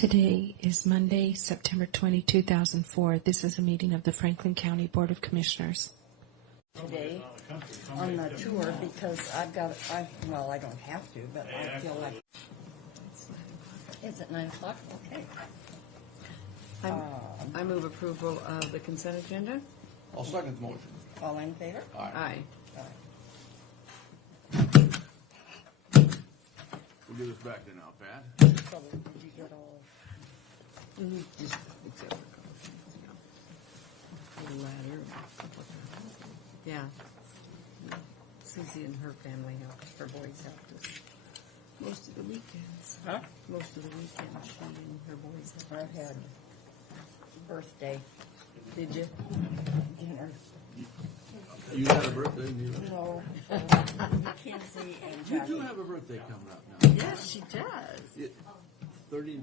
Today is Monday, September 20, 2004. This is a meeting of the Franklin County Board of Commissioners. Today on the tour because I don't have to, but I feel like it's at 9 o'clock. Okay. I move approval of the consent agenda. I'll second the motion. All in favor? Aye. We'll give this back to now, Pat. So did you get all? Just except for the ladder. Yeah. Susie and her family helped. Her boys helped us most of the weekends. Huh? Most of the weekends, she and her boys helped. I had birthday Did you? dinner. You had a birthday, didn't you? No, Mackenzie and You Jackie. do have a birthday coming up now. Yes, she does. 39.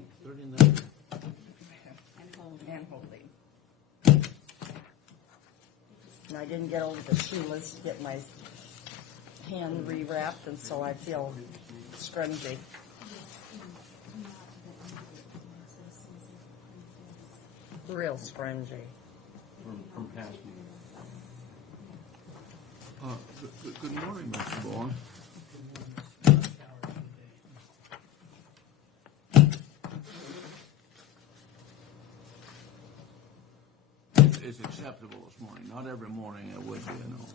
And Holy. And I didn't get over the shoeless to get my hand rewrapped, and so I feel scrungy. Real scrungy. From past years. Good morning, Mr. Bowen. It's acceptable this morning. Not every morning it would be, you know.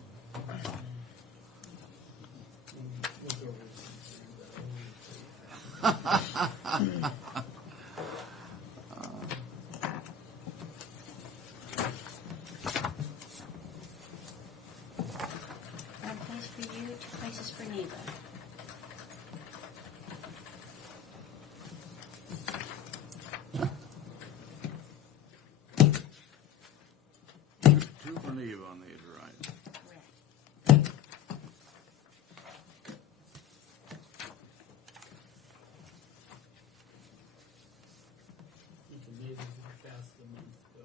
One place for you, two places for Neva. Two for Neve on these, right? It's amazing how fast the months go.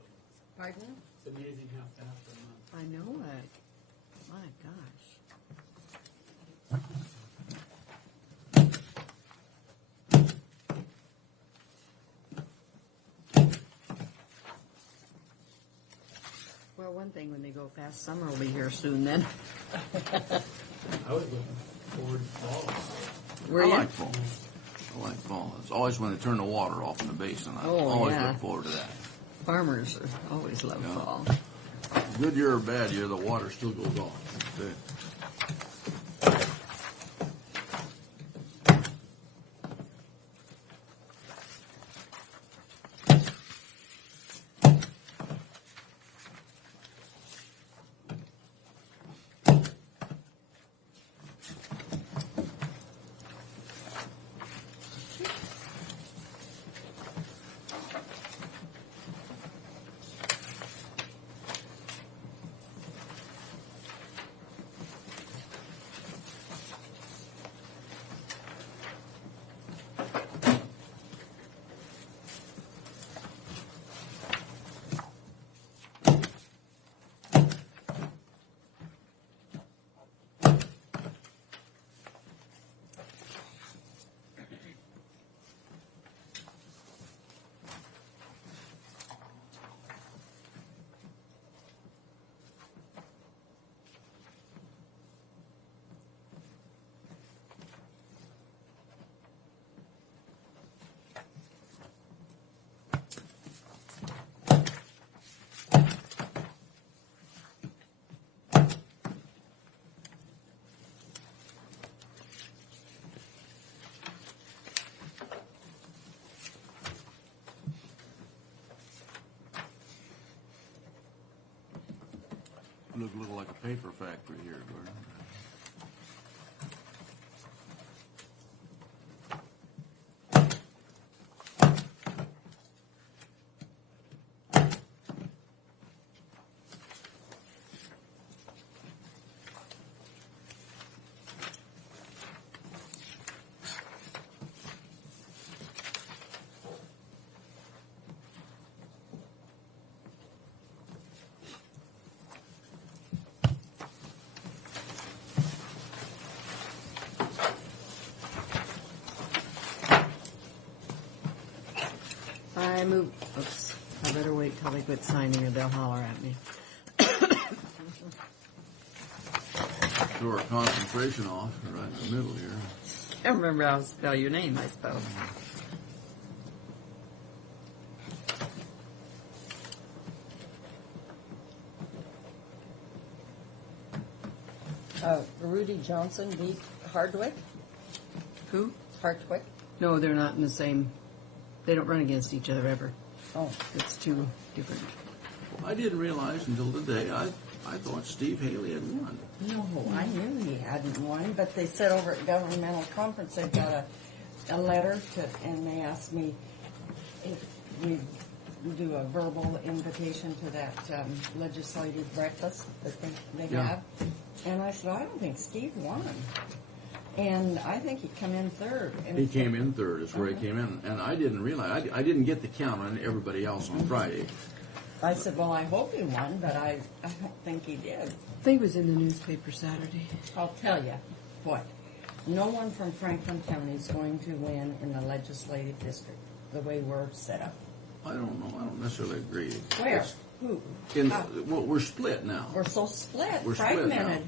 Pardon? It's amazing how fast the months. I know it. My gosh. Well, one thing, when they go fast, summer will be here soon then. I was looking forward to fall. Were I you? like fall. I like fall. It's always when they turn the water off in the basin. I Oh, always yeah. look forward to that. Farmers always love Yeah. fall. Good year or bad year, the water still goes off. That's it. Look a little like a paper factory here, Gordon. I move, oops, I better wait till they quit signing or they'll holler at me. Throw our concentration off right in the middle here. I remember how to spell your name, I suppose. Rudy Johnson beat Hardwick. Who? Hardwick. No, they're not in the same, they don't run against each other ever. Oh, It's two different. Well, I didn't realize until today, I thought Steve Haley had won. no, I knew he hadn't won, but they said over at governmental conference they got a letter and they asked me if we do a verbal invitation to that legislative breakfast that they Yeah. have. And I said, I don't think Steve won. And I think he come in third. And He came in third, is where he came in, and I didn't realize, I didn't get the count on everybody else on Friday. I said, well, I hope he won, but I don't think he did. I think it was in the newspaper Saturday. I'll tell you what, no one from Franklin County is going to win in the legislative district, the way we're set up. I don't know, I don't necessarily agree. Where? Who? Well, we're split now. We're so split, We're split now. fragmented.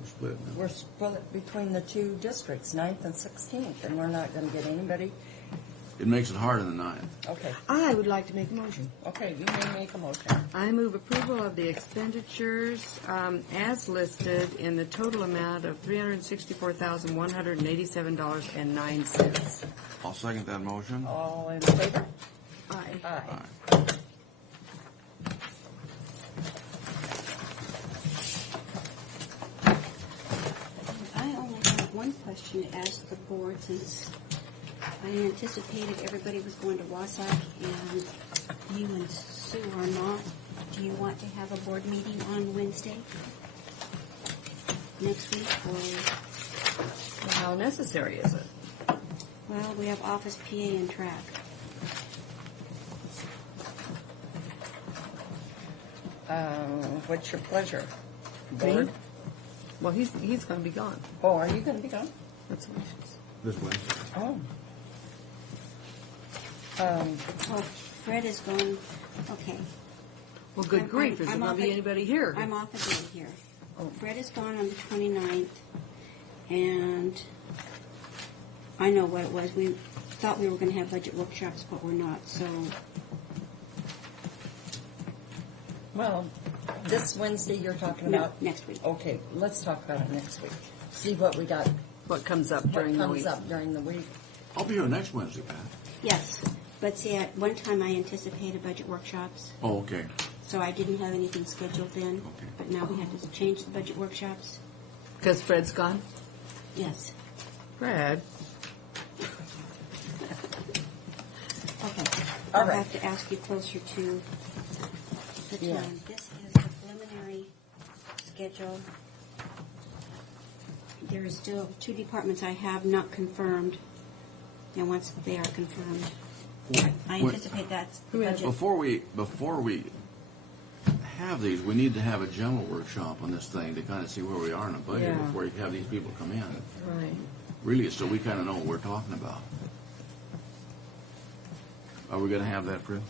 We're split now. We're split between the two districts, 9th and 16th, and we're not going to get anybody. It makes it hard in the ninth. Okay, I would like to make a motion. okay, you may make a motion. I move approval of the expenditures as listed in the total amount of $364,187.09. I'll second that motion. All in favor? Aye. Aye. I only have one question to ask the board since I anticipated everybody was going to Wausau and you and Sue are not. Do you want to have a board meeting on Wednesday next week or, How necessary is it? well, we have office PA and track. What's your pleasure? Me? Board? Well, he's going to be gone. Oh, are you going to be gone? That's what she said. This Wednesday. Oh. Oh, Fred is going, okay. Well, good I'm- grief, is there I'm going off to be at- anybody here? I'm off again here. Fred is gone on the 29th, and I know what it was. We thought we were going to have budget workshops, but we're not, so Well, this Wednesday you're talking no, about? next week. Okay, let's talk about it next week. See what we got, What comes up what during the comes week? up during the week. I'll be here next Wednesday, Pat. Yes, but see, at one time I anticipated budget workshops, Oh, okay. so I didn't have anything scheduled then, Okay. but now we have to change the budget workshops. Because Fred's gone? Yes. Fred? Okay. All I'll right. have to ask you closer to the time. Yeah. This is the preliminary schedule. There is still 2 departments I have not confirmed, and once they are confirmed, I Wait. anticipate that's the Who has- budget. Before we have these, we need to have a general workshop on this thing to kind of see where we are in the budget Yeah. before you have these people come in. Right. Really, so we kind of know what we're talking about. Are we going to have that, Fred?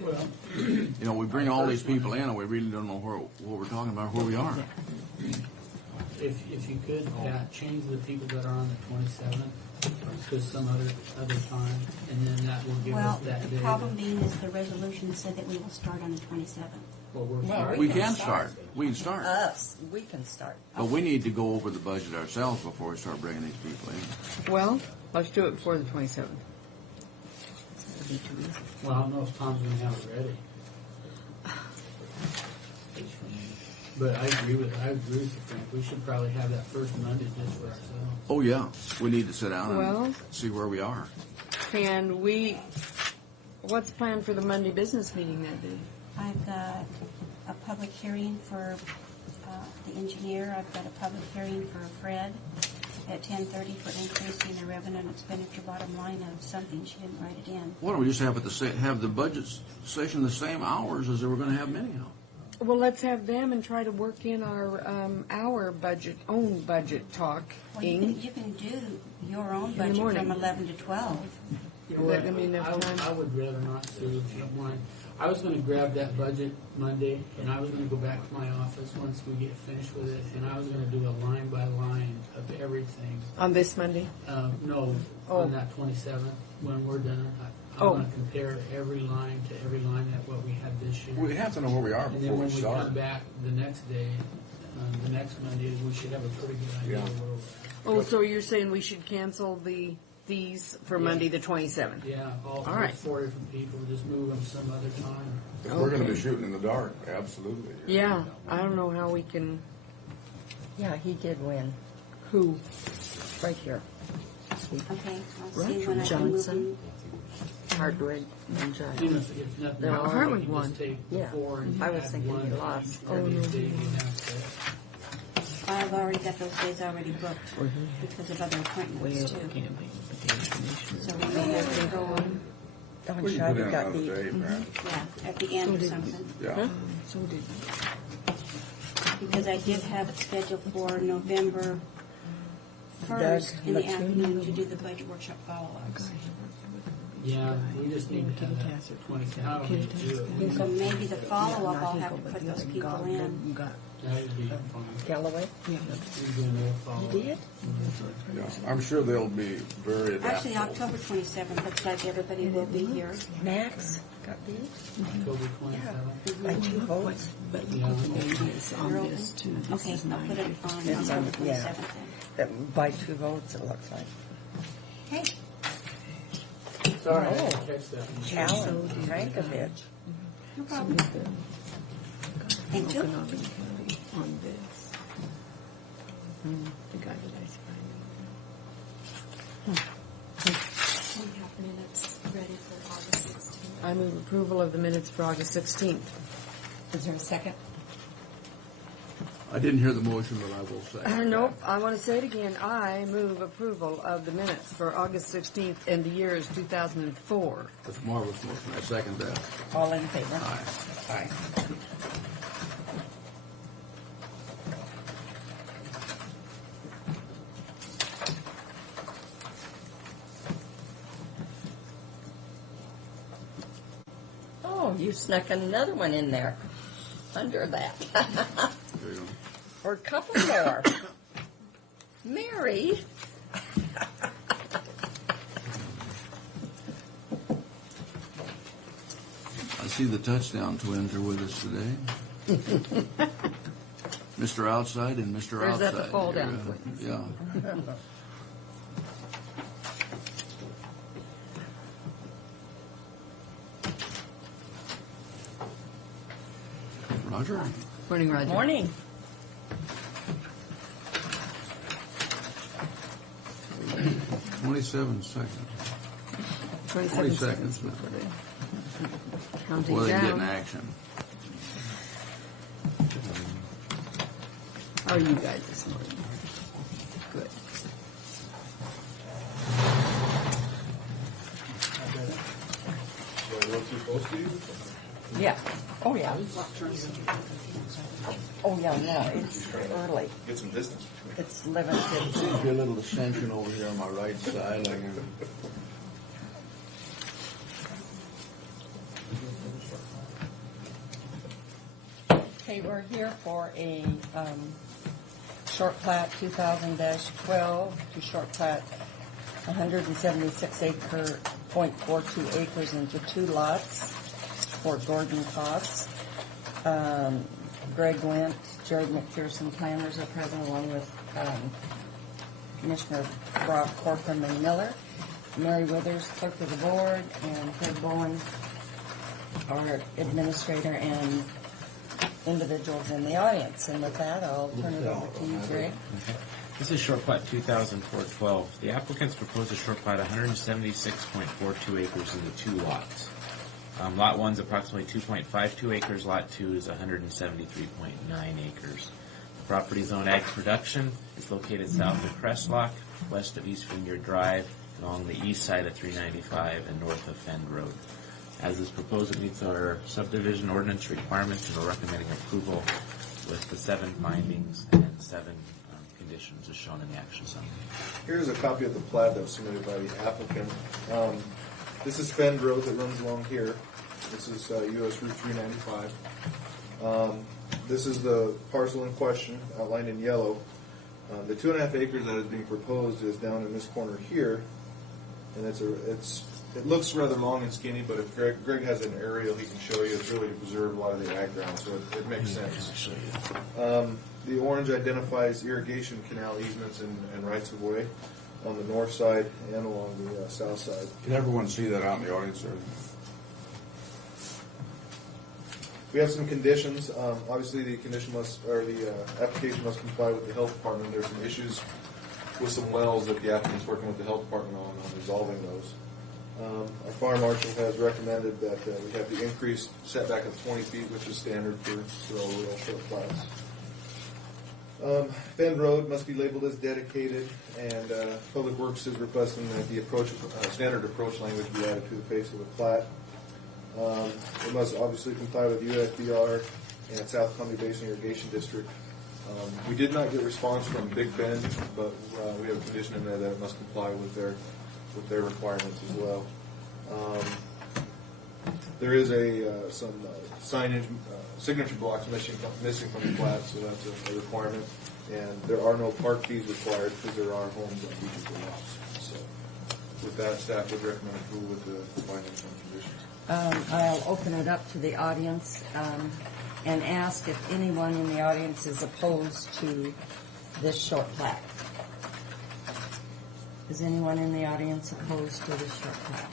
Well, You know, we bring all these people in and we really don't know what we're talking about, where we are. if you could, change the people that are on the 27th to some other time, and then that will give Well, us that the day. problem being is the resolution said that we will start on the 27th. Well, we're Well, starting. We can can start. start. We can start. Us, we can start. But we need to go over the budget ourselves before we start bringing these people in. Well, let's do it before the 27th. That'd be too easy. Well, I don't know if Tom's going to have it ready. But I agree with you, Frank. We should probably have that first Monday just for ourselves. Oh, yeah. We need to sit down Well- and see where we are. Can we, what's planned for the Monday business meeting that day? I've got a public hearing for the engineer. I've got a public hearing for Fred at 10:30 for increasing the revenue and expenditure bottom line of something. She didn't write it in. Why don't we just have it have the budget session the same hours as they were going to have anyhow? Well, let's have them and try to work in our own budget talk. Well, you can do your own the budget morning. from 11 to 12. Is that gonna be enough I time? would rather not, Sue, if you don't mind. I was gonna grab that budget Monday, and I was gonna go back to my office once we get finished with it, and I was gonna do a line by line of everything. On this Monday? No, Oh. on that 27th, when we're done, I Oh. wanna compare every line to every line that what we had this year. We have to know where we are And then before we when we start. come back the next day, the next Monday, we should have a pretty good idea Yeah. of where we're at. Oh, so you're saying we should cancel these for Yeah. Monday the 27th? Yeah, all All right. 4 different people, just move them some other time. If we're gonna be Okay. shooting in the dark, absolutely. Yeah, I don't know how we can, Yeah, he did win, who? right here. Okay, I'll see when I can move Johnson. them. Hardwood and Even if nothing They're else, all- you Hartwick can won. just take Yeah. the 4 and I was add thinking one he to lost. each every day, and that's it. I've already got those days already booked because of other appointments too. So we may have to go, We can put in another day, man. yeah, at the end or something. Yeah. Because I did have it scheduled for November 1st in the afternoon to do the budget workshop follow-ups. Yeah, we just need to have that 20, I don't need to do it. So maybe the follow-up, I'll have to put those people in. That would be fine. Galloway? We do another follow-up. Did? Yeah. I'm sure they'll be very Actually, adaptable. October 27th, looks like everybody will be here. Max got these October 27th. by 2 votes. Yeah. You're open? Okay, I'll put it on It's on- October yeah. 27th then. By 2 votes, it looks like. Okay. Sorry, I Oh. didn't catch that. Alan Frankovich. No problem. Thank you. On this. The guy that I We have minutes ready for August 16th. I move approval of the minutes for August 16th. Is there a second? I didn't hear the motion, but I will say. Nope, I want to say it again. I move approval of the minutes for August 16th and the year is 2004. That's a marvelous motion. I second that. All in favor? Aye. Aye. Oh, you snuck another one in there, under that. There you go. Or a couple more. Mary. I see the touchdown twins are with us today. Mr. Outside and Mr. Or is Outside. that the fall down Yeah, twins? Yeah. Roger? Morning, Roger. Morning. Twenty-seven seconds. 20 seconds. Counting Well, they get in down. action. How are you guys this morning? Good. Yeah. Oh, yeah. Oh, yeah, no, it's early. Get some distance. It's 11:50. See a little ascension over here on my right side. I can- Okay, we're here for a short plat 2000-12 to short plat 176 acre, .42 acres into 2 lots for Gordon Costs. Greg Wendt, Jared McPherson planners are present along with Commissioner Brock, Corcoran, and Miller. Mary Withers, clerk of the board, and Fred Bowen, our administrator, and individuals in the audience. And with that, I'll turn it over to you, Greg. This is short plat 2004-12. The applicants propose a short plat 176.42 acres into 2 lots. Lot 1 is approximately 2.52 acres. Lot 2 is 173.9 acres. The property is owned ag production. It's located south of Crestlock, west of East Vineyard Drive, along the east side of 395 and north of Fend Road. As is proposed, it meets our subdivision ordinance requirements, and we're recommending approval with the 7 findings and 7 conditions as shown in the action summary. Here's a copy of the plat that was submitted by the applicant. This is Fend Road that runs along here. This is US Route 395. This is the parcel in question, outlined in yellow. The 2.5 acres that is being proposed is down in this corner here, and it looks rather long and skinny, but if Greg has an aerial he can show you, it's really to preserve a lot of the ag ground, so it makes sense. The orange identifies irrigation canal easements and rights of way on the north side and along the south side. Can everyone see that out in the audience? Or? We have some conditions. Obviously, the application must comply with the health department. There's some issues with some wells that the applicant's working with the health department on resolving those. Our fire marshal has recommended that we have the increased setback of 20 feet, which is standard for all rural short flats. Fend Road must be labeled as dedicated, and Public Works is requesting that the standard approach language be added to the face of the plat. It must obviously comply with USDR and South Columbia Basin Irrigation District. We did not get response from Big Bend, but we have a condition in there that it must comply with their requirements as well. There is some signage, signature blocks missing from the plat, so that's a requirement. And there are no park fees required because there are homes on each of the lots. So with that, staff would recommend approval with the findings and conditions. I'll open it up to the audience and ask if anyone in the audience is opposed to this short plat. Is anyone in the audience opposed to this short plat?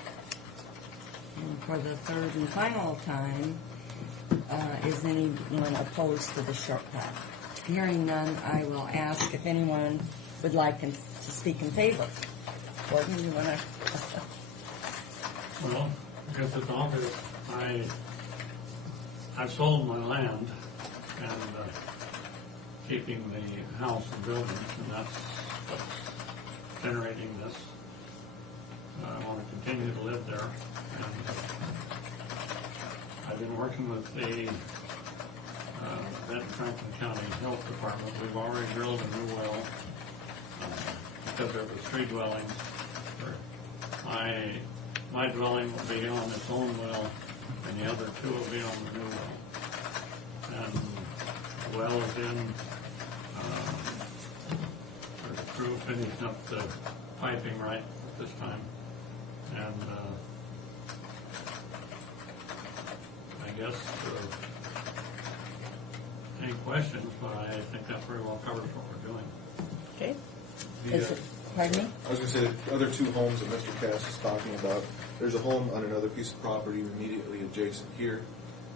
And for the third and final time, is anyone opposed to the short plat? Hearing none, I will ask if anyone would like to speak in favor. Gordon, you want to? Well, I guess it's obvious. I sold my land and keeping the house and buildings, and that's what's generating this. I want to continue to live there, and I've been working with the Benton Franklin County Health Department. We've already drilled a new well because there was 3 dwellings. My dwelling will be on its own well, and the other 2 will be on the new well. And the well is in. There's a crew finishing up the piping right at this time, and I guess any questions, but I think that pretty well covers what we're doing. Okay. The, Pardon me? I was going to say the other 2 homes that Mr. Cass is talking about. There's a home on another piece of property immediately adjacent here,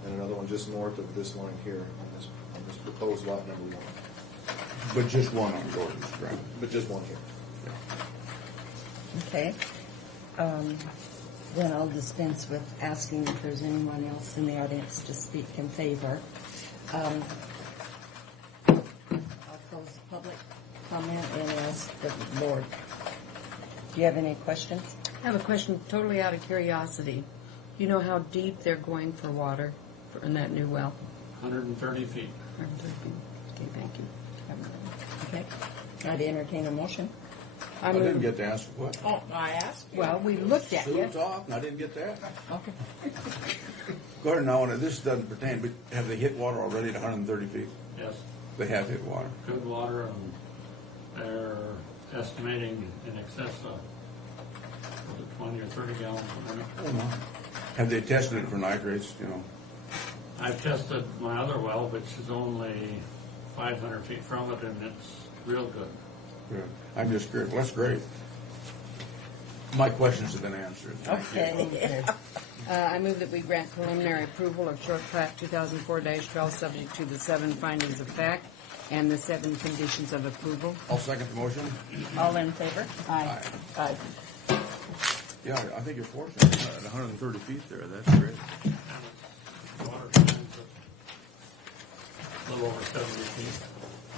and another one just north of this line here on this proposed lot number 1. But just one on Gordon's ground. But just one here. Okay. Then I'll dispense with asking if there's anyone else in the audience to speak in favor. I'll close the public comment and ask the board. Do you have any questions? I have a question totally out of curiosity. You know how deep they're going for water in that new well? 130 feet. 130 feet. Okay, thank you. Okay. I'd entertain a motion. I didn't get to ask what. Oh, I asked. Well, we looked at you. Suits off, and I didn't get that. Okay. Gordon, now, this doesn't pertain, but have they hit water already at 130 feet? Yes. They have hit water. Good water, and they're estimating in excess of 20 or 30 gallons a minute. Oh, no. Have they tested it for nitrates, I've tested my other well, which is only 500 feet from it, and it's real good. Good. I'm just curious. Well, that's great. My questions have been answered. Thank you. Okay. I move that we grant preliminary approval of short plat 2004-12 subject to the 7 findings of fact and the 7 conditions of approval. I'll second the motion. All in favor? Aye. Aye. Yeah, I think you're fortunate at 130 feet there. That's great. And the water stands at a little over 70 feet.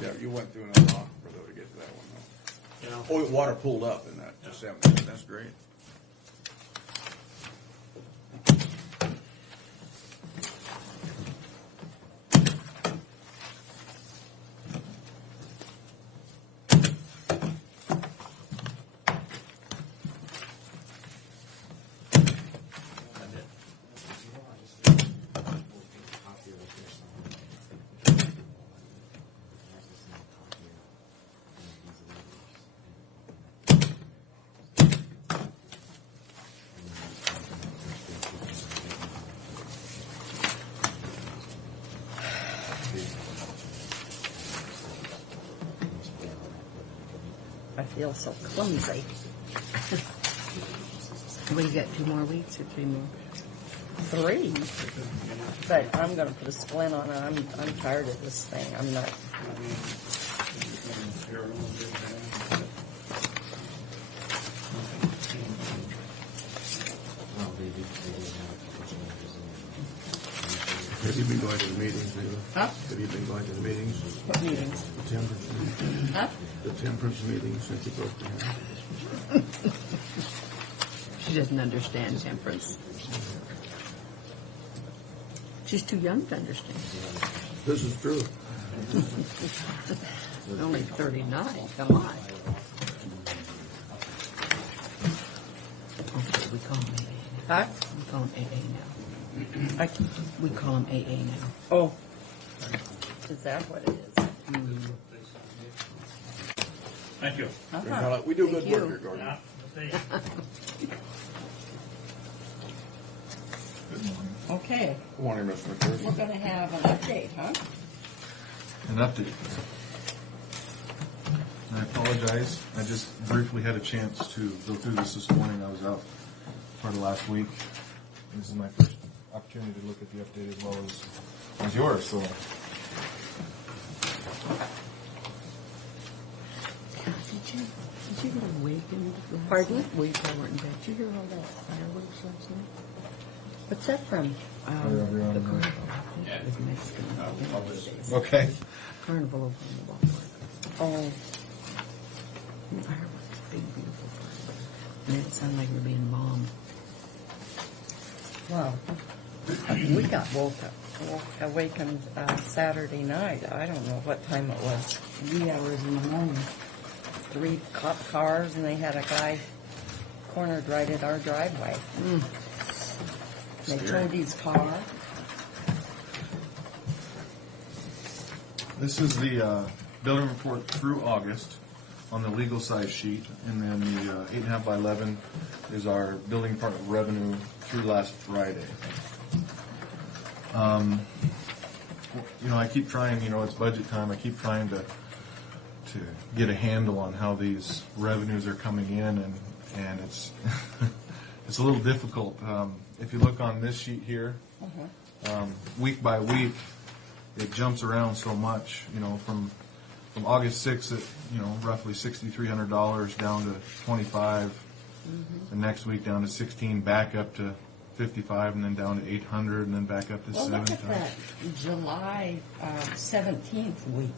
Yeah, you went through another aquifer, though, to get to that one, though. Yeah. Oh, water pulled up in that 70. That's great. feel so clumsy. Well, you got 2 more weeks or 3 more? 3. But I'm going to put a splint on it. I'm tired of this thing. I'm not. Have you been going to the meetings, Leila? Huh? Have you been going to the meetings? What meetings? The temperance meetings? Huh? The temperance meetings since you broke your hand? She doesn't understand temperance. She's too young to understand. This is true. Only 39. Come on. Okay, we call him AA. Huh? We call him AA now. I, We call him AA now. oh. Is that what it is? Thank you. Uh-huh. We do Thank good work you. here, Gordon. Yeah, see. Okay. Good morning, Mr. McPherson. We're going to have an update, huh? An update. I apologize. I just briefly had a chance to go through this morning. I was out part of last week. This is my first opportunity to look at the update as well as yours. So, Did you get a weekend? Pardon? We weren't in bed. Did you hear all that fireworks last night? What's that from? The carnival. I think it was Mexican. okay. Carnival over in the ballpark. Oh, Fireworks, big, beautiful fireworks. And it sounded like we were being bombed. well, we got awakened Saturday night. I don't know what time it was. 3 hours in the morning. 3 cop cars, and they had a guy cornered right at our driveway. They towed his car. This is the building report through August on the legal size sheet, and then the 8.5 by 11 is our building department revenue through last Friday. I keep trying. It's budget time. I keep trying to get a handle on how these revenues are coming in, and it's it's a little difficult. If you look on this sheet here, week by week, it jumps around so much. From August 6th at roughly $6,300 down to 25. The next week down to 16, back up to 55, and then down to 800, and then back up to Well, 7. look at that July 17th week.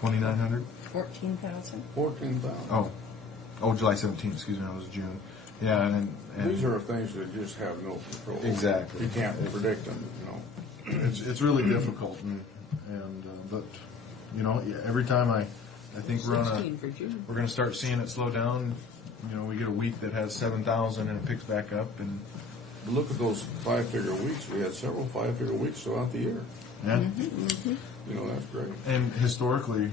2,900. 14,000. 14,000. Oh, July 17th. Excuse me, that was June. Yeah, and These are things that you just have no control over. Exactly. You can't predict them, it's really difficult, but every time I think 16 for June. we're going to start seeing it slow down. We get a week that has 7,000 and it picks back up, and But look at those 5-figure weeks. We had several 5-figure weeks throughout the year. yeah. That's great. And historically,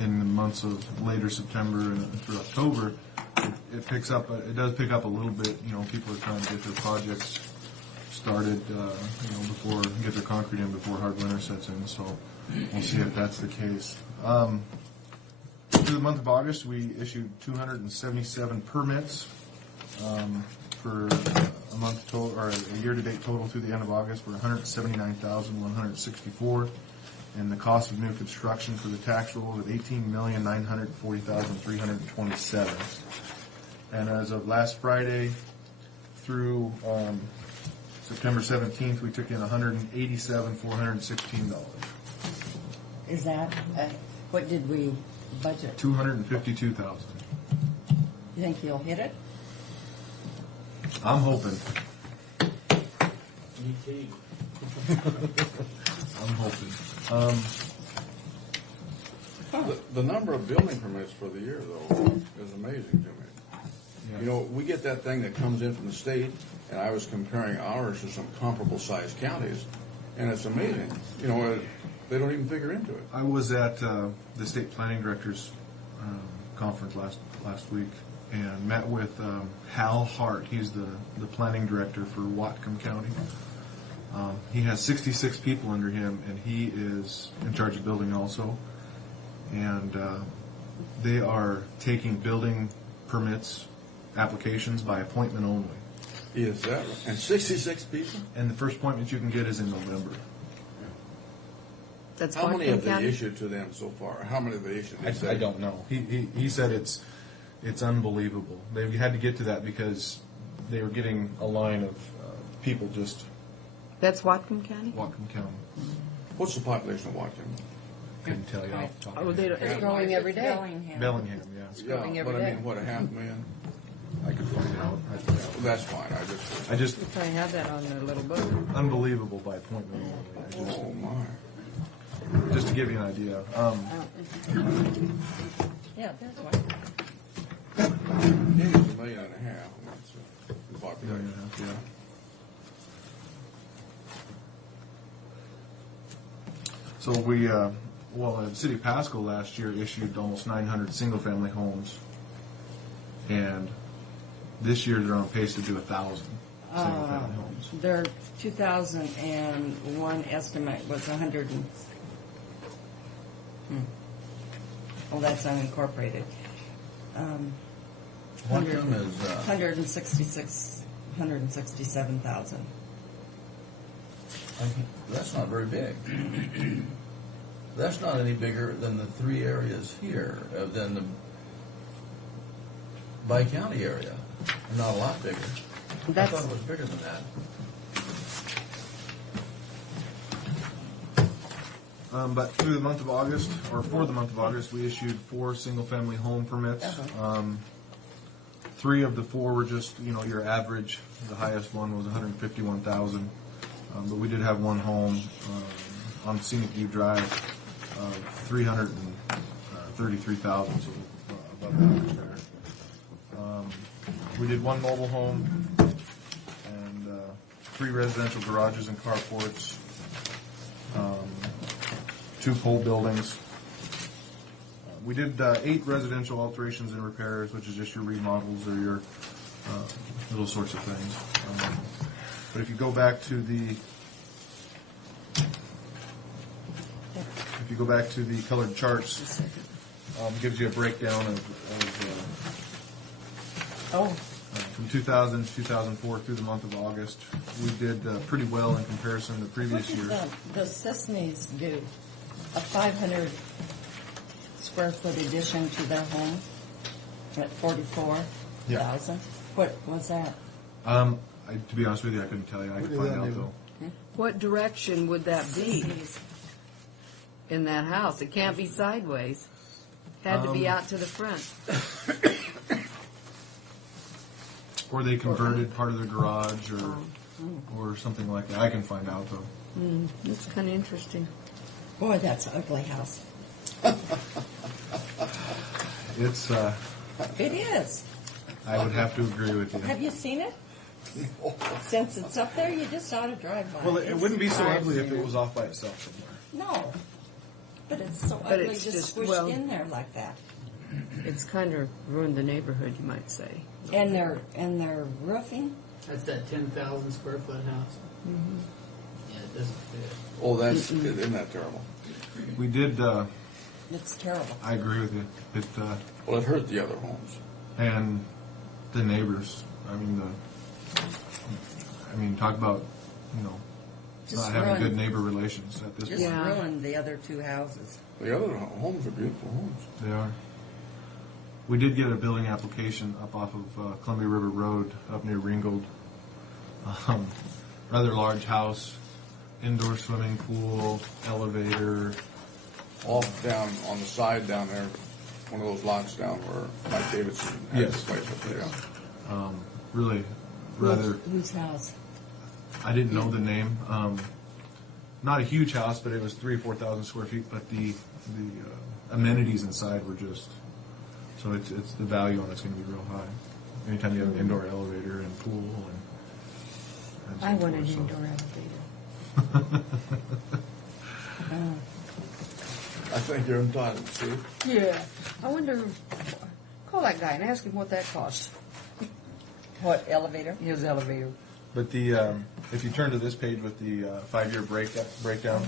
in the months of later September and through October, it picks up. It does pick up a little bit. People are trying to get their projects started, before get their concrete in before hard winter sets in. So we'll see if that's the case. Through the month of August, we issued 277 permits for a month total, or a year-to-date total through the end of August for $179,164, and the cost of new construction for the tax rolls at $18,940,327. And as of last Friday through September 17th, we took in $187,416. Is that, what did we budget? $252,000. You think you'll hit it? I'm hoping. I'm hoping. The number of building permits for the year, though, is amazing to me. We get that thing that comes in from the state, and I was comparing ours to some comparable sized counties, and it's amazing. They don't even figure into it. I was at the state planning directors conference last week and met with Hal Hart. He's the planning director for Whatcom County. He has 66 people under him, and he is in charge of building also. and they are taking building permits applications by appointment only. Is that right? And 66 people? And the first appointment you can get is in November. That's How many have Whatcom they County? issued to them so far? How many have they issued? I don't know. He said it's unbelievable. They had to get to that because they were getting a line of people just That's Whatcom County? Whatcom County. What's the population of Whatcom? Couldn't tell you off the top of Oh, my they head. don't, it's growing every day. Bellingham. Bellingham, yeah. growing Yeah, every but I day. mean, what, a half million? I could find out. That's fine, I just We probably have that on their little book. unbelievable by appointment only. Oh, my. Just to give you an idea. Yeah, that's right. It's $1.5 million. That's the population. Yeah. So we, the city of Pasco last year issued almost 900 single-family homes, and this year they're on pace to do 1,000 single-family homes. Their 2001 estimate was 100 and... Well, that's unincorporated. Whatcom is, 167,000. that's not very big. That's not any bigger than the three areas here, than the Bi-County area. Not a lot bigger. I That's, thought it was bigger than that. But through the month of August, or for the month of August, we issued 4 single-family home permits. 3 of the 4 were just, your average. The highest one was 151,000. But we did have one home on Scenic View Drive of 333,000, so above average there. We did 1 mobile home and 3 residential garages and carports, 2 pole buildings. We did 8 residential alterations and repairs, which is just your remodels or your little sorts of things. But if you go back to the colored charts, gives you a breakdown of from 2000 to 2004 through the month of August. We did pretty well in comparison to previous What years. did the Sisneys do? A 500 square foot addition to their home at 44,000? What was that? To be honest with you, I couldn't tell you. I could find out though. what direction would that be Sisneys. in that house? It can't be sideways. Had to be out to the front. Or they converted part of their garage or something like that. I can find out though. That's kind of interesting. Boy, that's an ugly house. It's, It is. I would have to agree with you. Have you seen it? Since it's up there, you just ought to drive by. Well, it It's wouldn't be so fine. ugly if it was off by itself somewhere. No. But it's so But ugly it's just just, squished well- in there like that. It's kind of ruined the neighborhood, you might say. And their roofing? That's that 10,000 square foot house. Yeah, it doesn't fit. Oh, isn't that terrible? We did, It's terrible. I agree with you. Well, it hurt the other homes. And the neighbors. Talk about, Just not having ruined- good neighbor relations at this Just point. Yeah. ruined the other 2 houses. The other homes are beautiful homes. They are. We did get a building application up off of Columbia River Road up near Ringgold. Rather large house, indoor swimming pool, elevator. Off down on the side down there, one of those lots down where Mike Davidson has Yes. his place up there. Really, rather. Whose house? I didn't know the name. Not a huge house, but it was 3,000 or 4,000 square feet. But the amenities inside were just so it's the value on it's going to be real high. Anytime you have an indoor elevator and pool and so I want an forth, so. indoor elevator. I think you're entitled to. Yeah. I wonder, call that guy and ask him what that cost. What, elevator? His elevator. But if you turn to this page with the 5-year breakdown,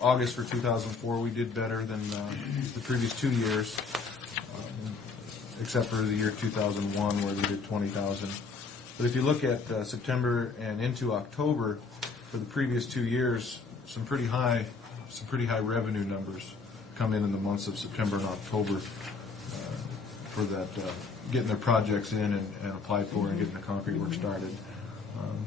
August for 2004, we did better than the previous 2 years, except for the year 2001 where we did 20,000. But if you look at September and into October for the previous 2 years, some pretty high revenue numbers come in the months of September and October for that, getting their projects in and applied for and getting the concrete work started.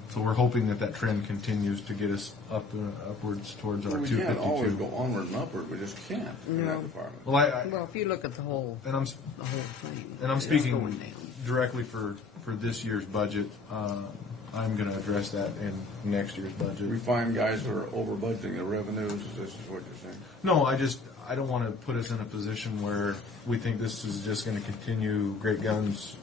So we're hoping that trend continues to get us upwards towards our We 252. can't always go onward and upward, we just can't in that department. Well, Well, if you look at the whole and thing. I'm it's speaking going down. directly for this year's budget. I'm going to address that in next year's We budget. find guys who are over budgeting their revenues, this is what you're saying. No, I don't want to put us in a position where we think this is just going to continue great guns.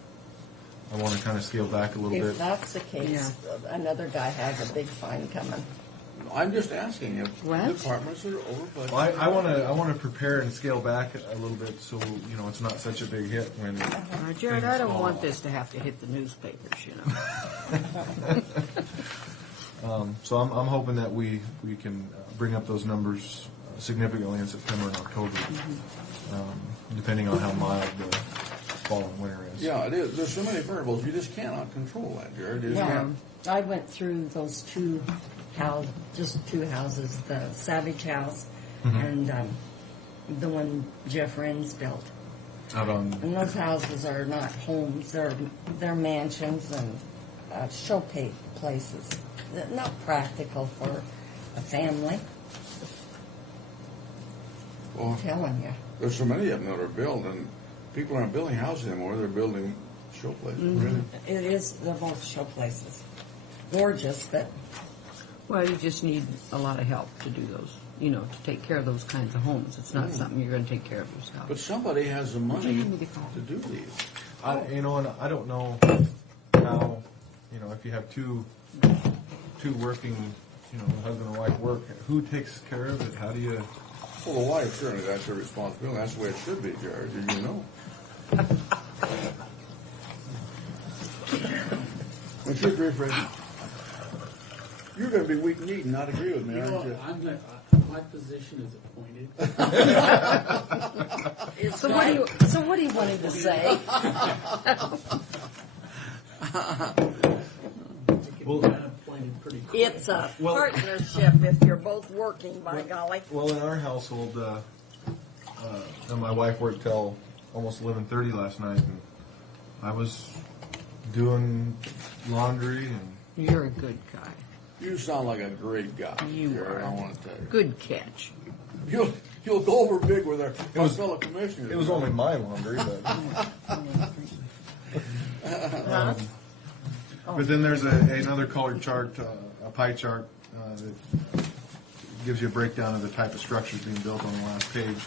I want to kind of scale back a little If bit. that's the case, another guy has a big fine coming. I'm just asking if What? departments are over budgeting. Well, I want to prepare and scale back a little bit so it's not such a big hit when. Jared, I things don't fall want off. this to have to hit the newspapers, So I'm hoping that we can bring up those numbers significantly in September and October, depending on how mild the fall and winter is. Yeah, it is. There's so many variables, you just cannot control that, Jared. You just Yeah, can't. I went through those just two houses, the Savage House and the one Jeff Renz built. Out on And those houses are not homes, they're mansions and show places. They're not practical for a family, Well, I'm telling you. there's so many of them that are built, and people aren't building houses anymore, they're building show places. Really? It is, they're both show places. Gorgeous, but Well, you just need a lot of help to do those, to take care of those kinds of homes. It's not something you're going to take care of yourself. But somebody has the money Give me the call. to do these. and I don't know how, if you have two working, husband and wife work, who takes care of it? How do you? Well, the wife, certainly that's her responsibility. That's the way it should be, Jared. You know. What's your agree, Fred? You're going to be weak-kneed and not agree with me, aren't you? My position is appointed. so what do you want him to say? Well, Appointed pretty quick. It's a partnership if you're both working, by golly. Well, in our household, my wife worked till almost 11:30 last night, and I was doing laundry and. You're a good guy. You sound like a great guy, You Jared, are. I want to tell you. Good catch. You'll go over big with our fellow commissioners. It was only my laundry, but. But then there's another colored chart, a pie chart, that gives you a breakdown of the type of structures being built on the last page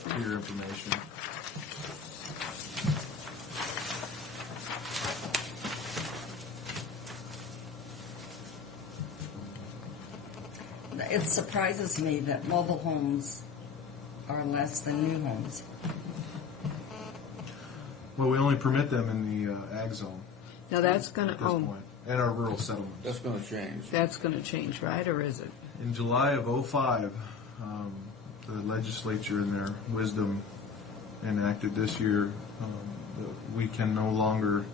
for your information. It surprises me that mobile homes are less than new homes. Well, we only permit them in the ag zone Now that's going at to, this point, and our rural settlements. That's going to change. that's going to change, right? Or is it? In July of '05, the legislature, in their wisdom, enacted this year that we can no longer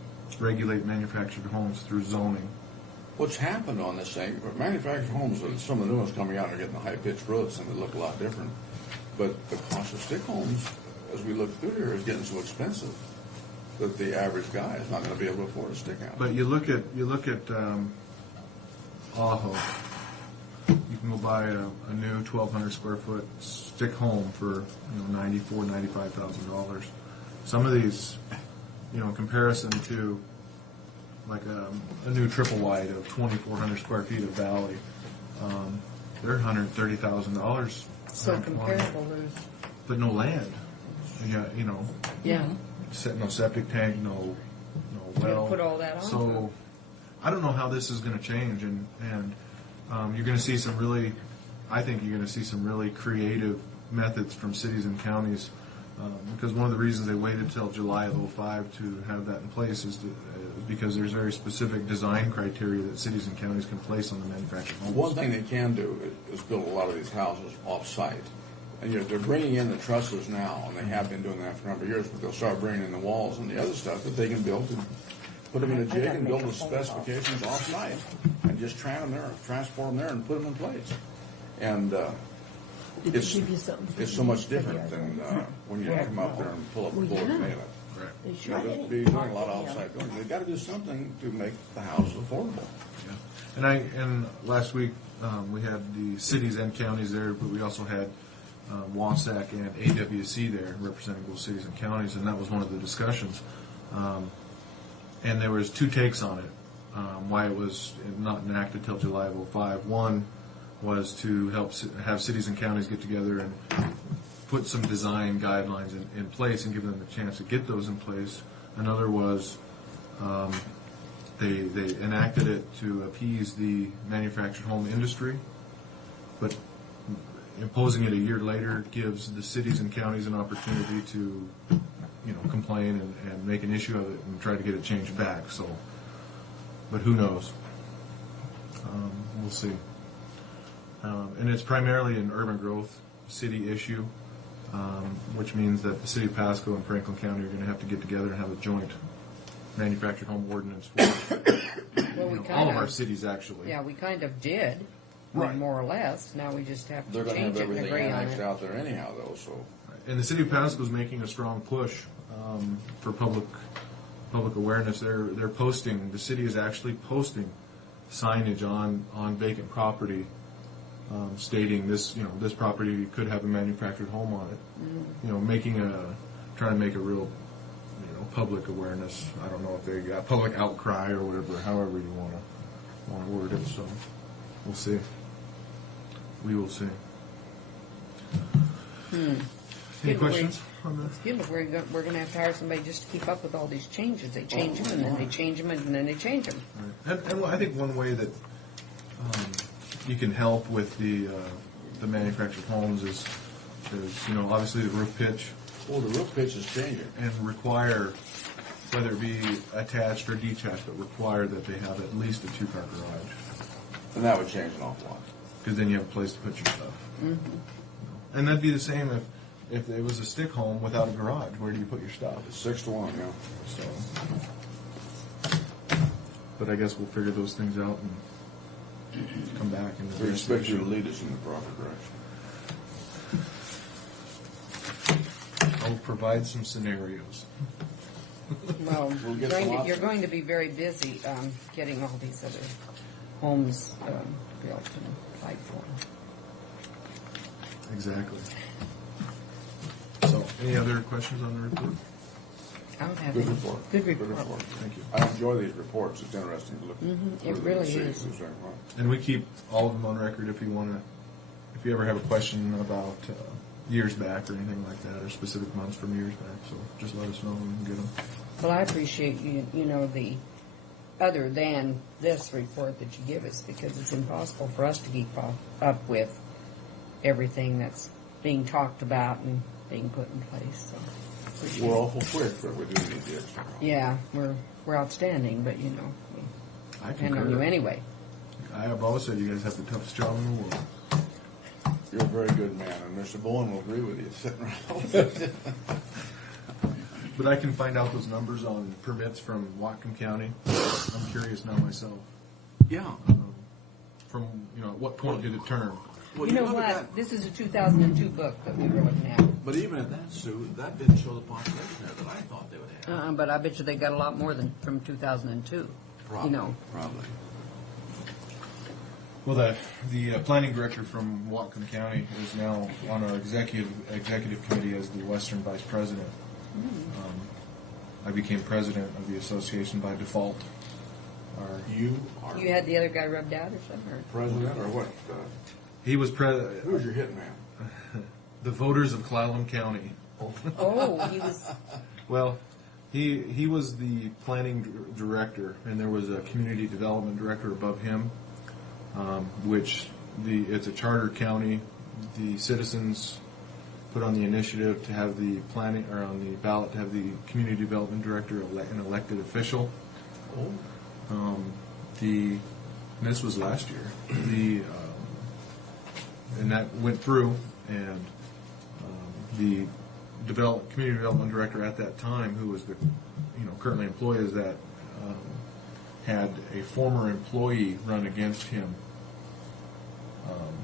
regulate manufactured homes through zoning. What's happened on this thing, manufactured homes, some of the new ones coming out are getting the high-pitched roofs and they look a lot different. But the cost of stick homes, as we look through here, is getting so expensive that the average guy is not going to be able to afford a stick house. But you look at Aho. You can go buy a new 1,200 square foot stick home for $95,000. Some of these, in comparison to like a new triple wide of 2,400 square feet of valley, they're $130,000. So comparable, there's But no land. Yeah. No septic tank, no well. put all that on to So it. I don't know how this is going to change, and you're going to see I think you're going to see some really creative methods from cities and counties Because one of the reasons they waited till July of '05 to have that in place is because there's very specific design criteria that cities and counties can place on the manufactured homes. One thing they can do is build a lot of these houses off-site. And they're bringing in the trusses now, and they have been doing that for a number of years, but they'll start bringing in the walls and the other stuff that they can build and put them in a jig and build the specifications off-site and just transport them there and put them in place. And it's so much different than when you come up there and pull up a board and nail it. Right. They're doing a lot of outside building. They've got to do something to make the house affordable. Yeah. And last week we had the cities and counties there, but we also had WASAC and AWC there representing both cities and counties, and that was one of the discussions. And there was two takes on it, why it was not enacted till July of '05. One was to help have cities and counties get together and put some design guidelines in place and give them the chance to get those in place. Another was they enacted it to appease the manufactured home industry, but imposing it a year later gives the cities and counties an opportunity to, complain and make an issue of it and try to get it changed back. So, but who knows? We'll see. And it's primarily an urban growth city issue, which means that the city of Pasco and Franklin County are going to have to get together and have a joint manufactured home ordinance for all of our cities, actually. Yeah, we kind of did, Right. more or less. Now we just have They're to going to have change it and everything agree on annexed it. out there anyhow, though, so. And the city of Pasco is making a strong push for public awareness. They're posting. The city is actually posting signage on vacant property, stating this property could have a manufactured home on it. Mm-hmm. Trying to make a real public awareness. I don't know if they got public outcry or whatever, however you want to word it. So we'll see. We will see. Any questions on this? Yeah, but we're going to have to hire somebody just to keep up with all these changes. They change them, and then they change them, and then they change them. Right. And I think one way that you can help with the manufactured homes is obviously the roof pitch. Well, the roof pitch is changing. And require, whether it be attached or detached, but require that they have at least a two-car garage. And that would change an awful lot. Because then you have a place to put your stuff. Mm-hmm. And that'd be the same if it was a stick home without a garage. Where do you put your stuff? It's 6-to-1, yeah. So, but I guess we'll figure those things out and come back. And We expect you to lead us in the proper direction. I'll provide some scenarios. Well, We'll get you're going to be very busy getting all these other homes built and applied for. Exactly. So, any other questions on the report? I don't have Good any. report. Good report. Thank you. I enjoy these reports. It's interesting to look It through them really and see is. who's doing what. And we keep all of them on record if you ever have a question about years back or anything like that, or specific months from years back. So just let us know and we can get them. Well, I appreciate the other than this report that you give us, because it's impossible for us to keep up with everything that's being talked about and being put in place. So appreciate We're it. awful quick, but we do need the extra help. Yeah, we're outstanding, but we I depend on you concur. anyway. I have always said you guys have the toughest job in the world. You're a very good man, and Mr. Bowen will agree with you sitting around. But I can find out those numbers on permits from Whatcom County. I'm curious now myself. Yeah. From, at what point did it turn? Well, You know look what? at that. This is a 2002 book that we were looking at. But even at that, Sue, that didn't show the population there that I thought they would have. But I bet you they got a lot more than from 2002. Probably. Probably. Well, the planning director from Whatcom County is now on our executive committee as the Western Vice President. I became president of the association by default. You are You had the other guy rubbed out or something? Or? president, or what? He was Who's your hitman? the voters of Clallam County. Oh, he was. Well, he was the planning director, and there was a community development director above him, which it's a charter county. The citizens put on the initiative to have the planning, or on the ballot to have the community development director an elected official. And this was last year. And that went through, and the community development director at that time, who was the currently employed as that, had a former employee run against him,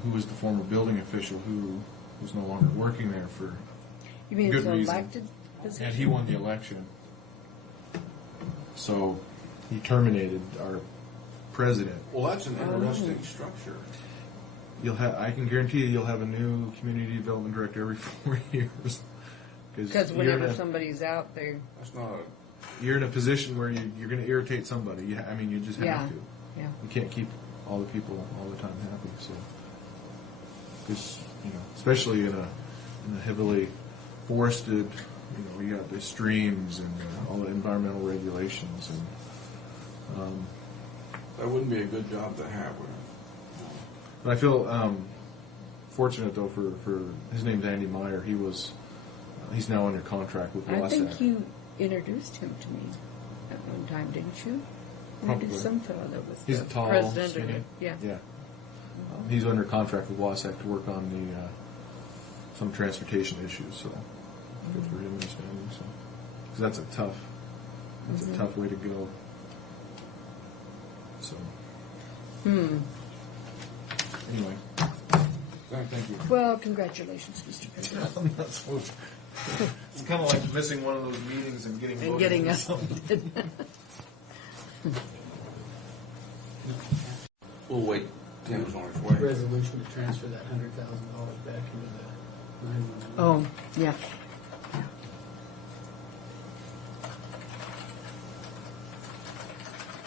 who was the former building official who was no longer working there for You mean good it's an reason. elected position? And he won the election. So he terminated our president. Well, that's an interesting structure. I can guarantee you'll have a new community development director every 4 years. Because you're whenever in a- somebody's out there, That's not a, you're in a position where you're going to irritate somebody. You just have Yeah. to. yeah. You can't keep all the people all the time happy. So, because especially in a heavily forested, you got the streams and all the environmental regulations, and that wouldn't be a good job to have, would it? but I feel fortunate though for his name's Andy Meyer. He's now under contract with I Wasatch. think you introduced him to me at one time, didn't you? Probably. Introduced some fellow that was He's the tall, president skinny. of it. Yeah. Yeah. He's under contract with Wasatch to work on the some transportation issues. So good for him and his family. So, 'cause that's a tough way to go. So anyway, thank you. Well, congratulations, Mr. President. I'm not supposed. It's kind of like missing one of those meetings and getting And voted getting for us. something. We'll wait. Tim's on his way. Resolution to transfer that $100,000 back into the 911. Oh, yeah.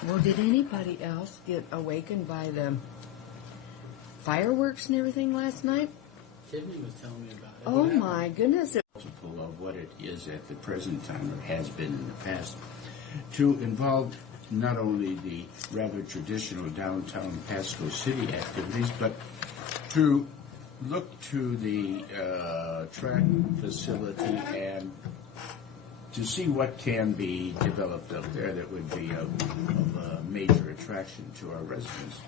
Well, did anybody else get awakened by the fireworks and everything last night? Tiffany was telling me about it. Oh What happened? my goodness. Multiple of what it is at the present time, or has been in the past, to involve not only the rather traditional downtown Pasco City activities, but to look to the track facility and to see what can be developed up there that would be of a major attraction to our residents.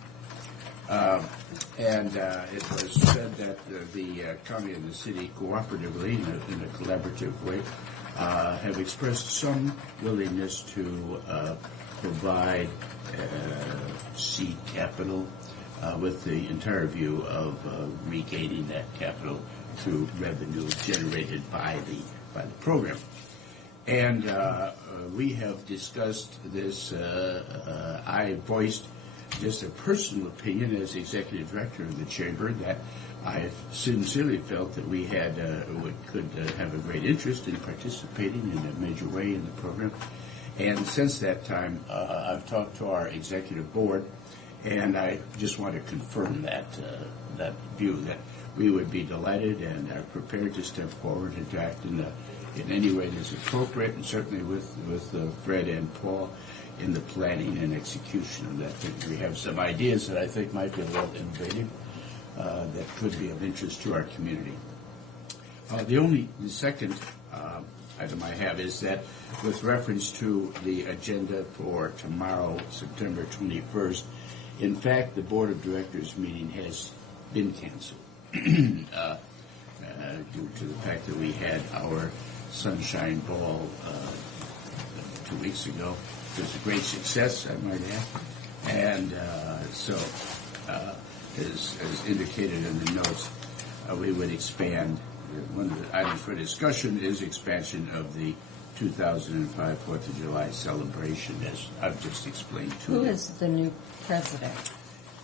And it was said that the county and the city cooperatively, in a collaborative way, have expressed some willingness to provide seed capital with the entire view of regaining that capital through revenue generated by the program. And we have discussed this. I voiced just a personal opinion as executive director of the chamber that I sincerely felt that we had could have a great interest in participating in a major way in the program. And since that time, I've talked to our executive board, and I just want to confirm that view that we would be delighted and are prepared to step forward and to act in any way that is appropriate, and certainly with Fred and Paul in the planning and execution of that thing. We have some ideas that I think might be a little innovative that could be of interest to our community. The second item I have is that with reference to the agenda for tomorrow, September 21st, in fact, the Board of Directors meeting has been canceled due to the fact that we had our Sunshine Ball 2 weeks ago. It was a great success, I might add. And so, as indicated in the notes, we would expand. One of the items for discussion is expansion of the 2005 4th of July celebration, as I've just explained to you. Who is the new president?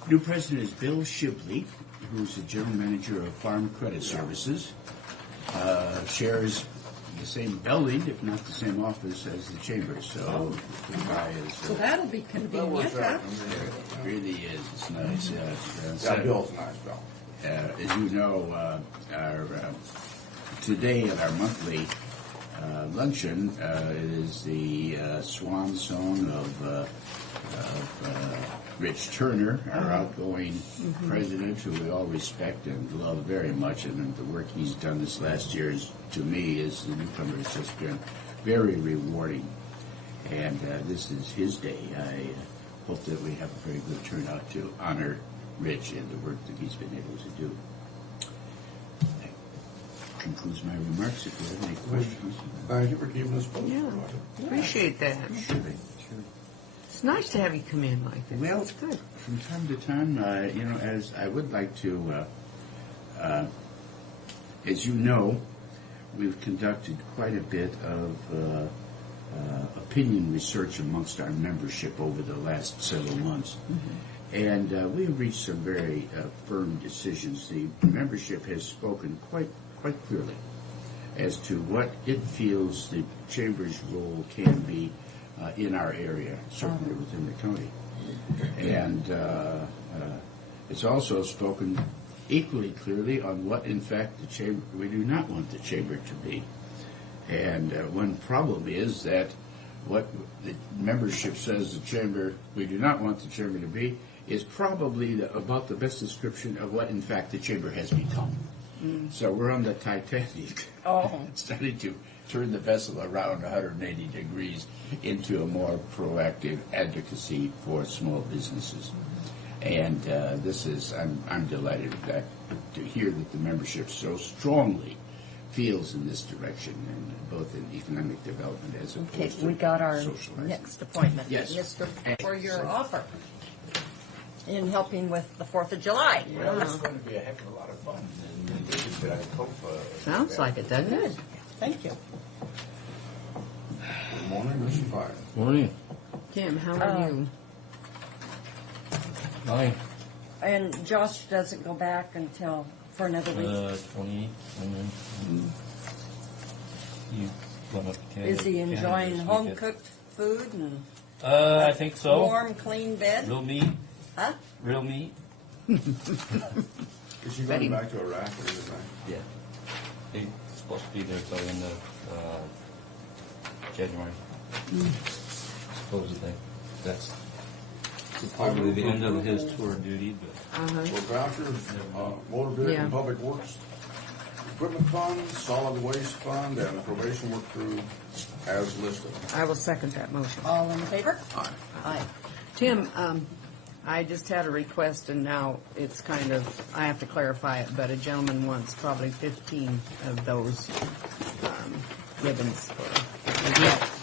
New president is Bill Shibley, who's the general manager of Farm Credit Services. Shares the same building, if not the same office, as the chamber. So the guy is. So that'll be convenient, huh? It really is. It's nice. Yeah, Bill's a nice Bill. As you know, today at our monthly luncheon. It is the swan song of Rich Turner, our outgoing president, who we all respect and love very much, and the work he's done this last year is, to me, as the newcomer, has just been very rewarding. And this is his day. I hope that we have a very good turnout to honor Rich and the work that he's been able to do. That concludes my remarks. If you have any questions. Thank you for keeping us posted. Yeah, appreciate that. Sure. It's nice to have you come in like this. Well, It's good. from time to time, as I would like to, as you know, we've conducted quite a bit of opinion research amongst our membership over the last several months. And we've reached some very firm decisions. The membership has spoken quite clearly as to what it feels the Chamber's role can be in our area, certainly within the county. And it's also spoken equally clearly on what, in fact, the Chamber, we do not want the Chamber to be. And one problem is that what the membership says the Chamber, we do not want the Chamber to be, is probably about the best description of what, in fact, the Chamber has become. So we're on the Titanic, starting to turn the vessel around 180 degrees into a more proactive advocacy for small businesses. And this is, I'm delighted to hear that the membership so strongly feels in this direction, and both in economic development as opposed to we got our socializing. next appointment. Yes. Mr. for your offer in helping with the 4th of July. Well, it's going to be a heck of a lot of fun, and I hope. Sounds like it, doesn't it? Thank you. Good morning, Mr. Fire. Morning. Kim, how are you? Fine. And Josh doesn't go back until for another week. 28, and then you went up to Canada. Is he enjoying home cooked food and I think so. warm, clean bed? Real meat. Huh? Real meat. Is she going back to Iraq or is it back? Yeah. He's supposed to be there till the end of January. Supposedly. That's probably the end of his tour duty, but For vouchers, motor vehicle Yeah. and public works, equipment fund, solid waste fund, and probation work crew as listed. I will second that motion. All in favor? Aye. Aye. Tim, I just had a request, and now it's kind of, I have to clarify it, but a gentleman wants probably 15 of those ribbons for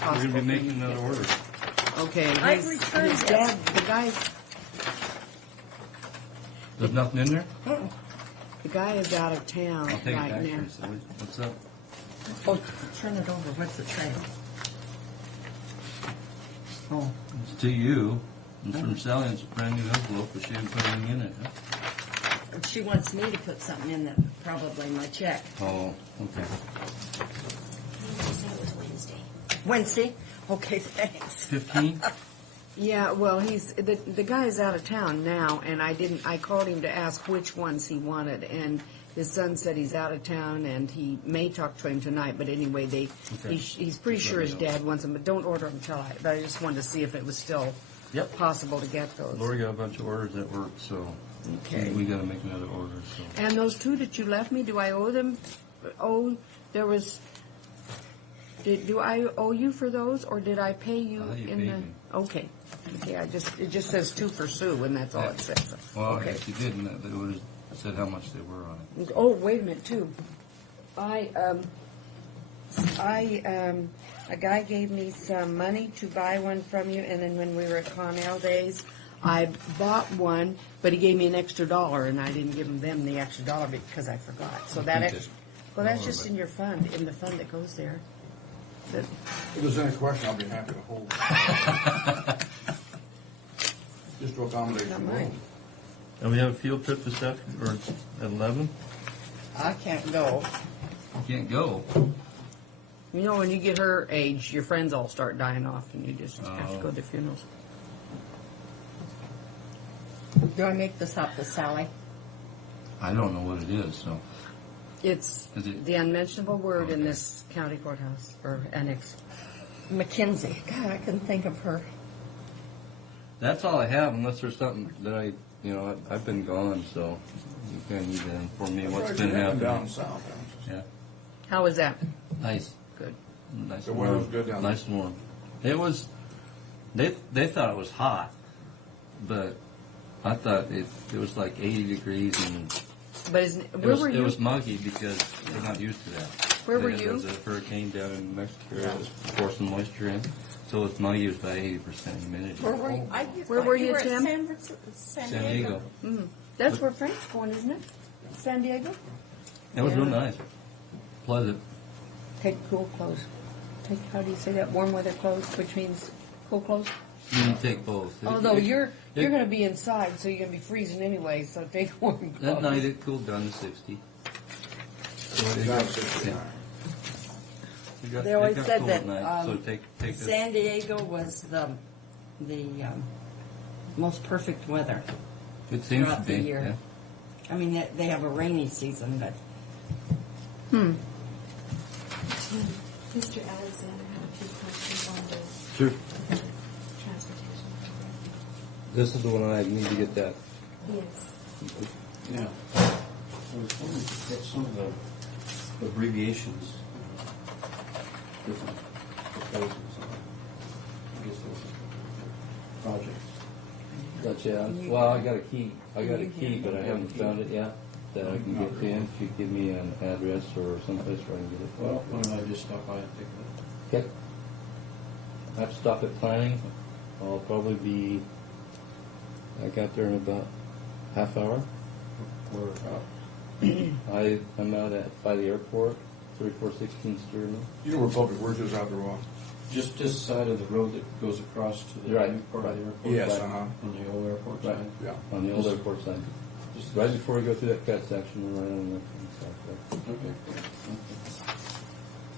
we're going to be making that order. Okay, I his returned dad, the guy's, There's nothing in there? the guy is out of town I'll take it right back now. first. What's up? Oh, turn it over. What's the tray? Oh, It's to you. It's from Sally. It's a brand new envelope, but she didn't put anything in it. Huh? she wants me to put something in that, probably my check. Oh, okay. Wednesday? Okay, thanks. 15? Yeah, well, the guy is out of town now, and I called him to ask which ones he wanted, and his son said he's out of town, and he may talk to him tonight, but anyway, he's pretty sure his dad wants them, but don't order them till but I just wanted to see if it was still possible to get those. Lori got a bunch of orders at work, so we got to make another order. So. And those two that you left me, do I owe them? There was. Do I owe you for those, or did I pay you You in paid the? me. Okay. It just says 2 for Sue, and that's all it says. Well, okay. if you didn't, it would have said how much they were on it. Oh, wait a minute, too. A guy gave me some money to buy one from you, and then when we were at Connell Days, I bought one, but he gave me an extra $1, and I didn't give them the extra $1 because I forgot. So that's just in your fund, in the fund that goes there. If there's any question, I'll be happy to hold it. Just to accommodate Not you. mine. And we have a field trip this afternoon, or at 11? I can't go. You can't go. You know, when you get her age, your friends all start dying off, and you just have to go to funerals. Do I make this up with Sally? I don't know what it is, so. It's Is it- the unmentionable word in this county courthouse, or annex. Mackenzie. God, I couldn't think of her. That's all I have, unless there's something that I've been gone, so you kind of need to inform me what's been Down happening. south. Yeah, How is that? nice, Good. nice. The and weather was warm. good down Nice and warm. It was. They thought it was hot, but I thought it was like 80 degrees and But where were it you? was muggy because they're not used to that. Where were There you? was a hurricane down in Mexico. It was forcing moisture in, so it's muggy. It was about 80% humidity. Where were you? Where were you, at Tim? San San Diego. That's where Frank's going, isn't it? San Diego? It was real Yeah. nice, pleasant. Take cool clothes. How do you say that? Warm weather clothes, which means cool clothes? You take both. Although you're going to be inside, so you're going to be freezing anyway, so take warm clothes. That night it cooled down to 60. So it Down got- 69. it got- They it always got said cold that at night, so take this. San Diego was the most perfect weather. It seems to throughout be. the year. Yeah. I mean, they have a rainy season, but Mr. Alexander had a few questions on the Sure. transportation. This is the one I need to get that. Yes. Yeah. I was wondering if you get some of the abbreviations, different proposals on, I guess those projects. Gotcha. Well, I got a key. I got a key, but I haven't found it yet that I can get to. If you give me an address or someplace where I can get it. Well, why don't I just stop by and take a look? Okay. I have to stop at planning. I'll probably be. I got there in about half hour. Or, I'm out by the airport, 3416 Stearman. You know where Public Works is out there, Ross? just this side of the road that goes across to the Right, new part of the right. airport? Yes, On the old airport Right. side? Yeah. On the old airport side. Just Right before we go through that cut section, we're right on the south there. Okay.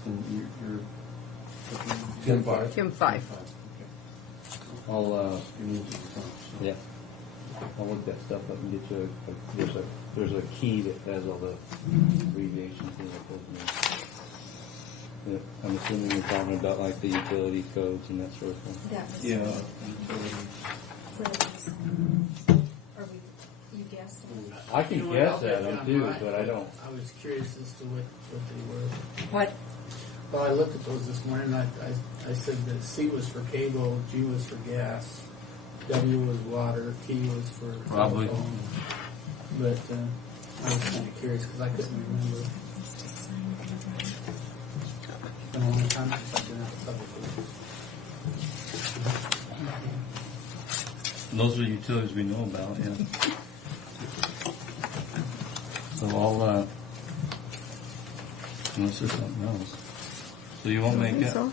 And you're Kim Five. Kim 5. Okay. I'll, You're moving to the front. So. yeah. I'll look that stuff up and get you there's a key that has all the abbreviations in it. Yeah, I'm assuming you're talking about like the utility codes and that sort of thing. That was Yeah. for this. Or you guessed it? I can You know what, guess I'll that bet you one I'm too, right. but I don't. I was curious as to what they were. what? Well, I looked at those this morning. I said that C was for cable, G was for gas, W was water, T was for Probably. telephone. But I was kind of curious because I couldn't remember. It's been a long time since I've been at the public works. Those are utilities we know about, yeah. So I'll, unless there's something else. So you won't make it? So?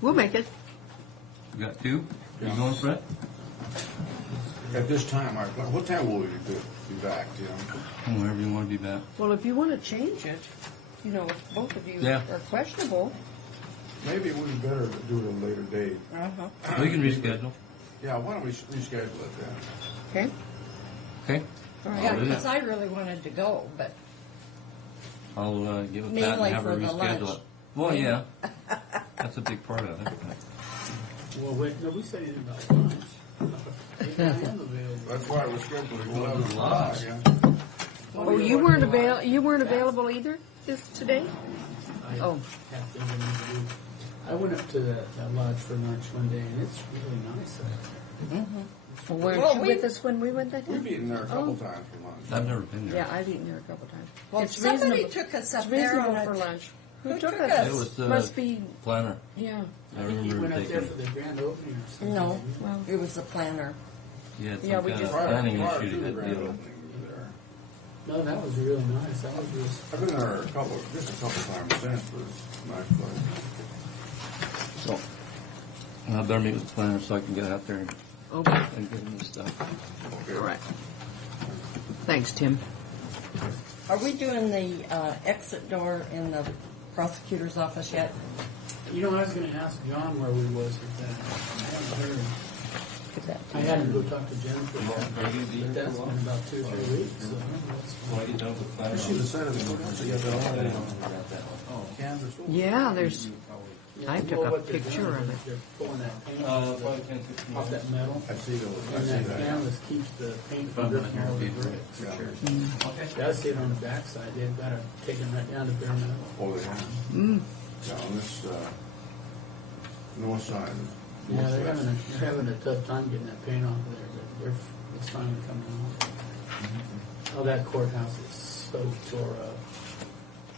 We'll make it. You got two? Yeah. You going, Fred? At this time, what time will we be back, Tim? Wherever you want to be back. Well, if you want to change it, if both of you Yeah. are questionable. Maybe it would be better to do it at a later date. We can reschedule. Yeah, why don't we reschedule it then? Okay? Okay? All right. Yeah, do that. because I really wanted to go, but I'll get with Pat Mainly and have her for the reschedule lunch. it. Well, yeah. That's a big part of it. Well, wait, no, we said anything about lunch. I am available. That's why we're scheduled at 11 Lunch. o'clock, yeah. Oh, you weren't available either today? I Oh. have things I need to do. I went up to that lodge for lunch one day, and it's really nice there. Well, weren't Well, you we- with us when we went that We've day? eaten there a couple times for lunch. I've never been there. Yeah, I've eaten there a couple times. well, it's somebody reasonable. took us It's up there reasonable on for a, lunch. Who Who took took us? us? It was the Must be, planner. yeah. I I think you remember went up there taking. for the grand opening or something. no, Well, it was the planner. You had some Yeah, we kind just- of planning Prior issue to you the had to grand deal with. opening, we were there. No, that was really nice. That was just, I've been there just a couple times since, but it's a nice place. So, I better meet with the planner so I can get out there Okay. and get him this stuff. All right. Thanks, Tim. Are we doing the exit door in the prosecutor's office yet? you know, I was going to ask John where we was with that. I haven't heard. at that. I had to go talk to Jennifer, but that's been about 2 or 3 weeks, so that's She decided to go, so you got that all canvas. Yeah, there's, Yeah, I took well, a what they're picture doing of is it. They're pulling that paint off that metal, I see those, I and see that that. canvas keeps the paint from dripping all over the bricks. Yeah. Yeah, I see it on the backside, they've got it taken right down to bare metal. Oh, they have. Mm. Yeah, on this, north side. Yeah, they're having a tough time getting that paint off of there, but it's finally coming off. Oh, that courthouse is so tore up.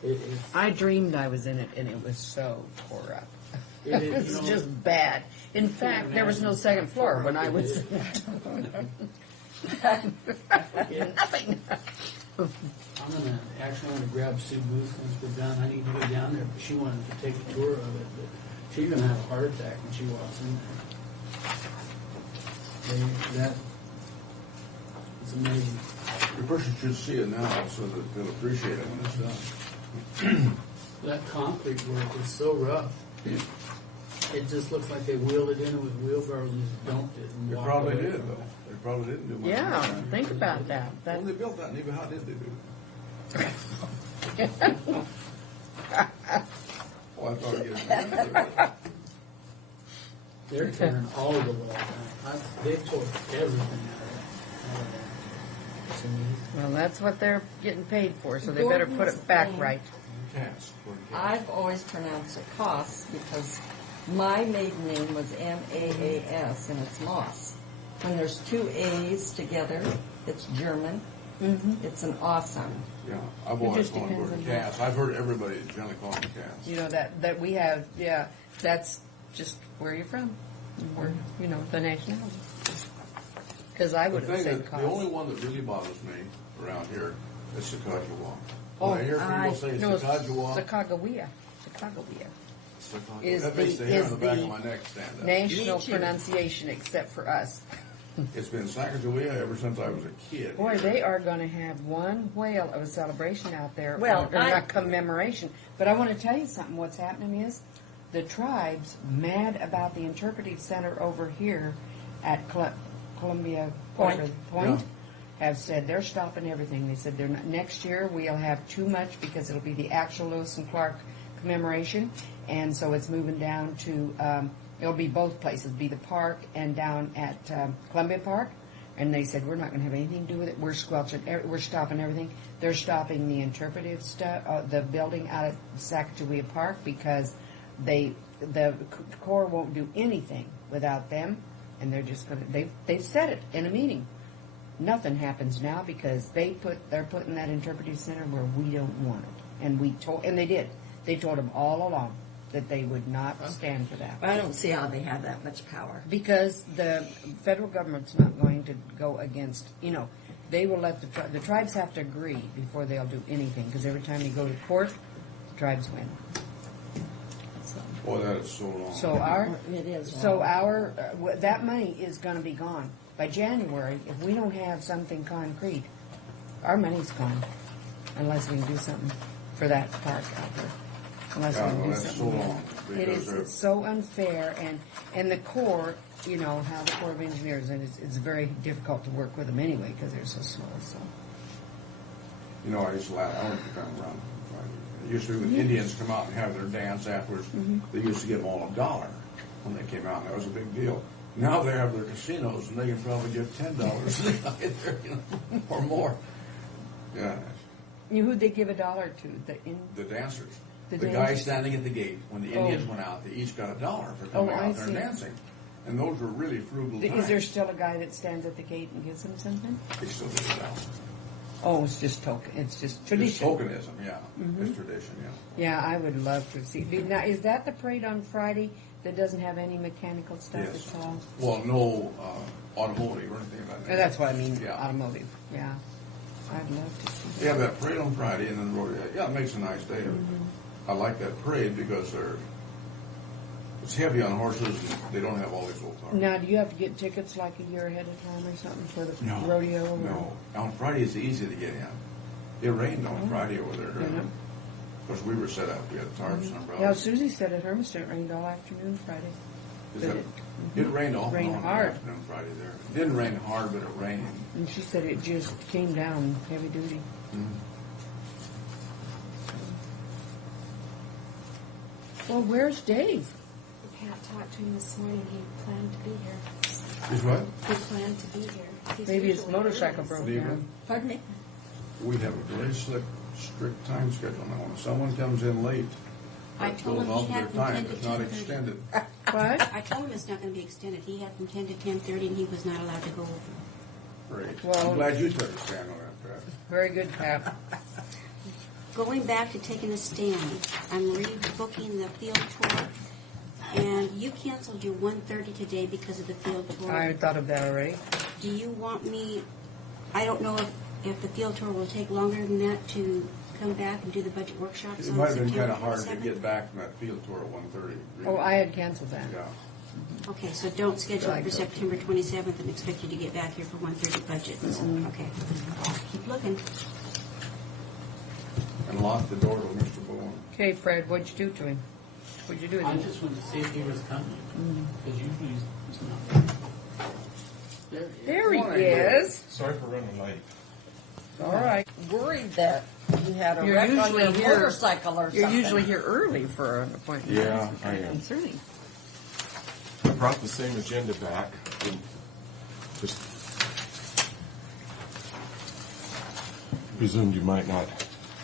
It's I dreamed I was in it, and it was so tore up. It is, It's you know, just bad. In fact, there was no second floor when I was in it. Nothing. I'm gonna actually grab Sue Booth once we're done. I need to go down there, but she wanted to take a tour of it, but she's gonna have a heart attack when she walks in there. It's amazing. The person should see it now so that they'll appreciate it when it's done. That concrete work is so rough. It just looks like they wheeled it in with wheelbarrows and just dumped it and They walked probably away did, from though. it. They probably didn't do much. Yeah, think about that. When they built that, Neva, how did they do it? Oh, I thought I'd get it. They're tearing all the walls down. They tore everything out of there. It's amazing. Well, that's what they're getting paid for, so they better put it back right. Cast. I've always pronounced it Koss because my maiden name was Maas and it's Moss. When there's two A's together, it's German. Mm-hmm. It's an awesome. Yeah, I've It always just called depends it on cast. I've heard everybody generally call it cast. You know, that we have, yeah, that's just where you're from. Where, you know, the nationality. Because I The would have thing said that, Koss. the only one that really bothers me around here is Sacagawea. Oh, When I hear people say no, Sacagawea, Sacagawea. Is that makes the hair on the back the of my neck stand up. national Me too. pronunciation except for us. It's been Sacagawea ever since I was a kid. Boy, they are going to have one whale of a celebration out there. Well, or not commemoration. But I want to tell you something. What's happening is the tribes mad about the interpretive center over here at Columbia Point. Point have said they're stopping everything. They said they're not, next year we'll have too much because it'll be the actual Lewis and Clark commemoration, and so it's moving down to it'll be both places, be the park and down at Columbia Park. And they said we're not going to have anything to do with it. We're squelching. We're stopping everything. They're stopping the interpretive stuff, the building out at Sacagawea Park because the Corps won't do anything without them, and they're just going to. They've said it in a meeting. Nothing happens now because they're putting that interpretive center where we don't want it, and they did. They told them all along that they would not stand for that. I don't see how they have that much power. Because the federal government's not going to go against, they will let the tribes have to agree before they'll do anything, because every time you go to court, the tribes win. Boy, that is so long. So that money is going to be gone. By January, if we don't have something concrete, our money's gone, unless we can do something for that park out there. Unless we can do that's so something. long. It's so unfair, and the Corps, how the Corps of Engineers, and it's very difficult to work with them anyway because they're so slow. So. I used to laugh. I went to kind of run. It used to be when Indians come out and have their dance afterwards, they used to give them all $1 when they came out, and that was a big deal. Now they have their casinos, and they can probably give $10 or more. Yeah. Who'd they give $1 to? The dancers. The guy dancers? standing at the gate, when the Indians went out, they each got $1 for coming out there and dancing. And those were really frugal times. Is there still a guy that stands at the gate and gives them something? They still do it now. Oh, it's just token. It's just tradition. It's tokenism, yeah. It's tradition, yeah. Yeah, I would love to see. Now, is that the parade on Friday that doesn't have any mechanical stuff? Yes. It's all. Well, no automotive or anything like that. That's what I mean. Yeah. Automotive. Yeah. I'd love to see that. Yeah, that parade on Friday and then the rodeo. Yeah, it makes a nice day. I like that parade because it's heavy on horses and they don't have all these old cars. Now, do you have to get tickets like a year ahead of time or something for the No. rodeo? Or? No. On Friday it's easy to get in. It rained on Friday over there. Yeah. Of course, we were set up. We had tarps and umbrellas. Yeah, Susie said at Hermiston it rained all afternoon Friday. Is that- It rained all Rained morning hard. afternoon Friday there. It didn't rain hard, but it rained. And she said it just came down heavy duty. Well, where's Dave? Pat talked to him this morning. He planned to be here. Is what? He planned to be here. He's Maybe his usually motorcycle early. broke Leave down. Pardon me? We have a very strict time schedule now. When someone comes in late, I it told goes him off he their had from 10 time. to It's not 10:30. extended. What? I told him it's not going to be extended. He had from 10 to 10:30, and he was not allowed to go over. Great. Well- I'm glad you took a stand on that, Pat. Very good, Pat. Going back to taking a stand, I'm rebooking the field tour, and you canceled your 1:30 today because of the field tour. I thought of that already. Do you want me, I don't know if the field tour will take longer than that to come back and do the budget workshops It on might have been September kind of hard to 27th? get back from that field tour at 1:30. Oh, I had canceled that. Yeah. Okay, so don't schedule it for September 27th and expect you to get back here for 1:30 budget. Okay. Keep looking. And lock the door to Mr. Bowen. Okay, Fred, what'd you do to him? What'd you do to I him? just wanted to see if he was coming, because usually he's not. There he is. Sorry for running late. All right. Worried that you had a You're wreck on usually your here- motorcycle or something. You're usually here early for an appointment. Yeah, That's I am. concerning. I brought the same agenda back. And just presumed you might not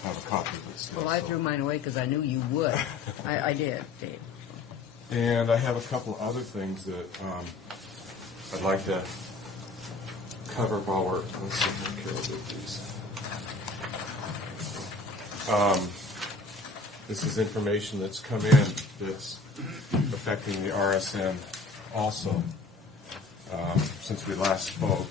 have a copy of it still. Well, I so. threw mine away because I knew you would. I did, Dave. And I have a couple other things that I'd like to cover while we're. Let's see if Carol did these. This is information that's come in that's affecting the RSN also since we last spoke.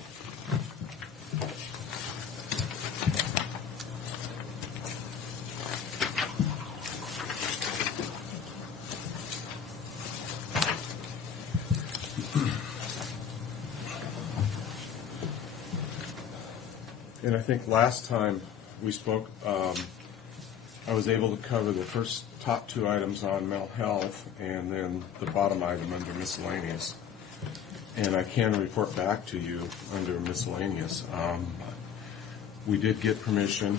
And I think last time we spoke, I was able to cover the first top two items on mental health and then the bottom item under miscellaneous. And I can report back to you under miscellaneous. We did get permission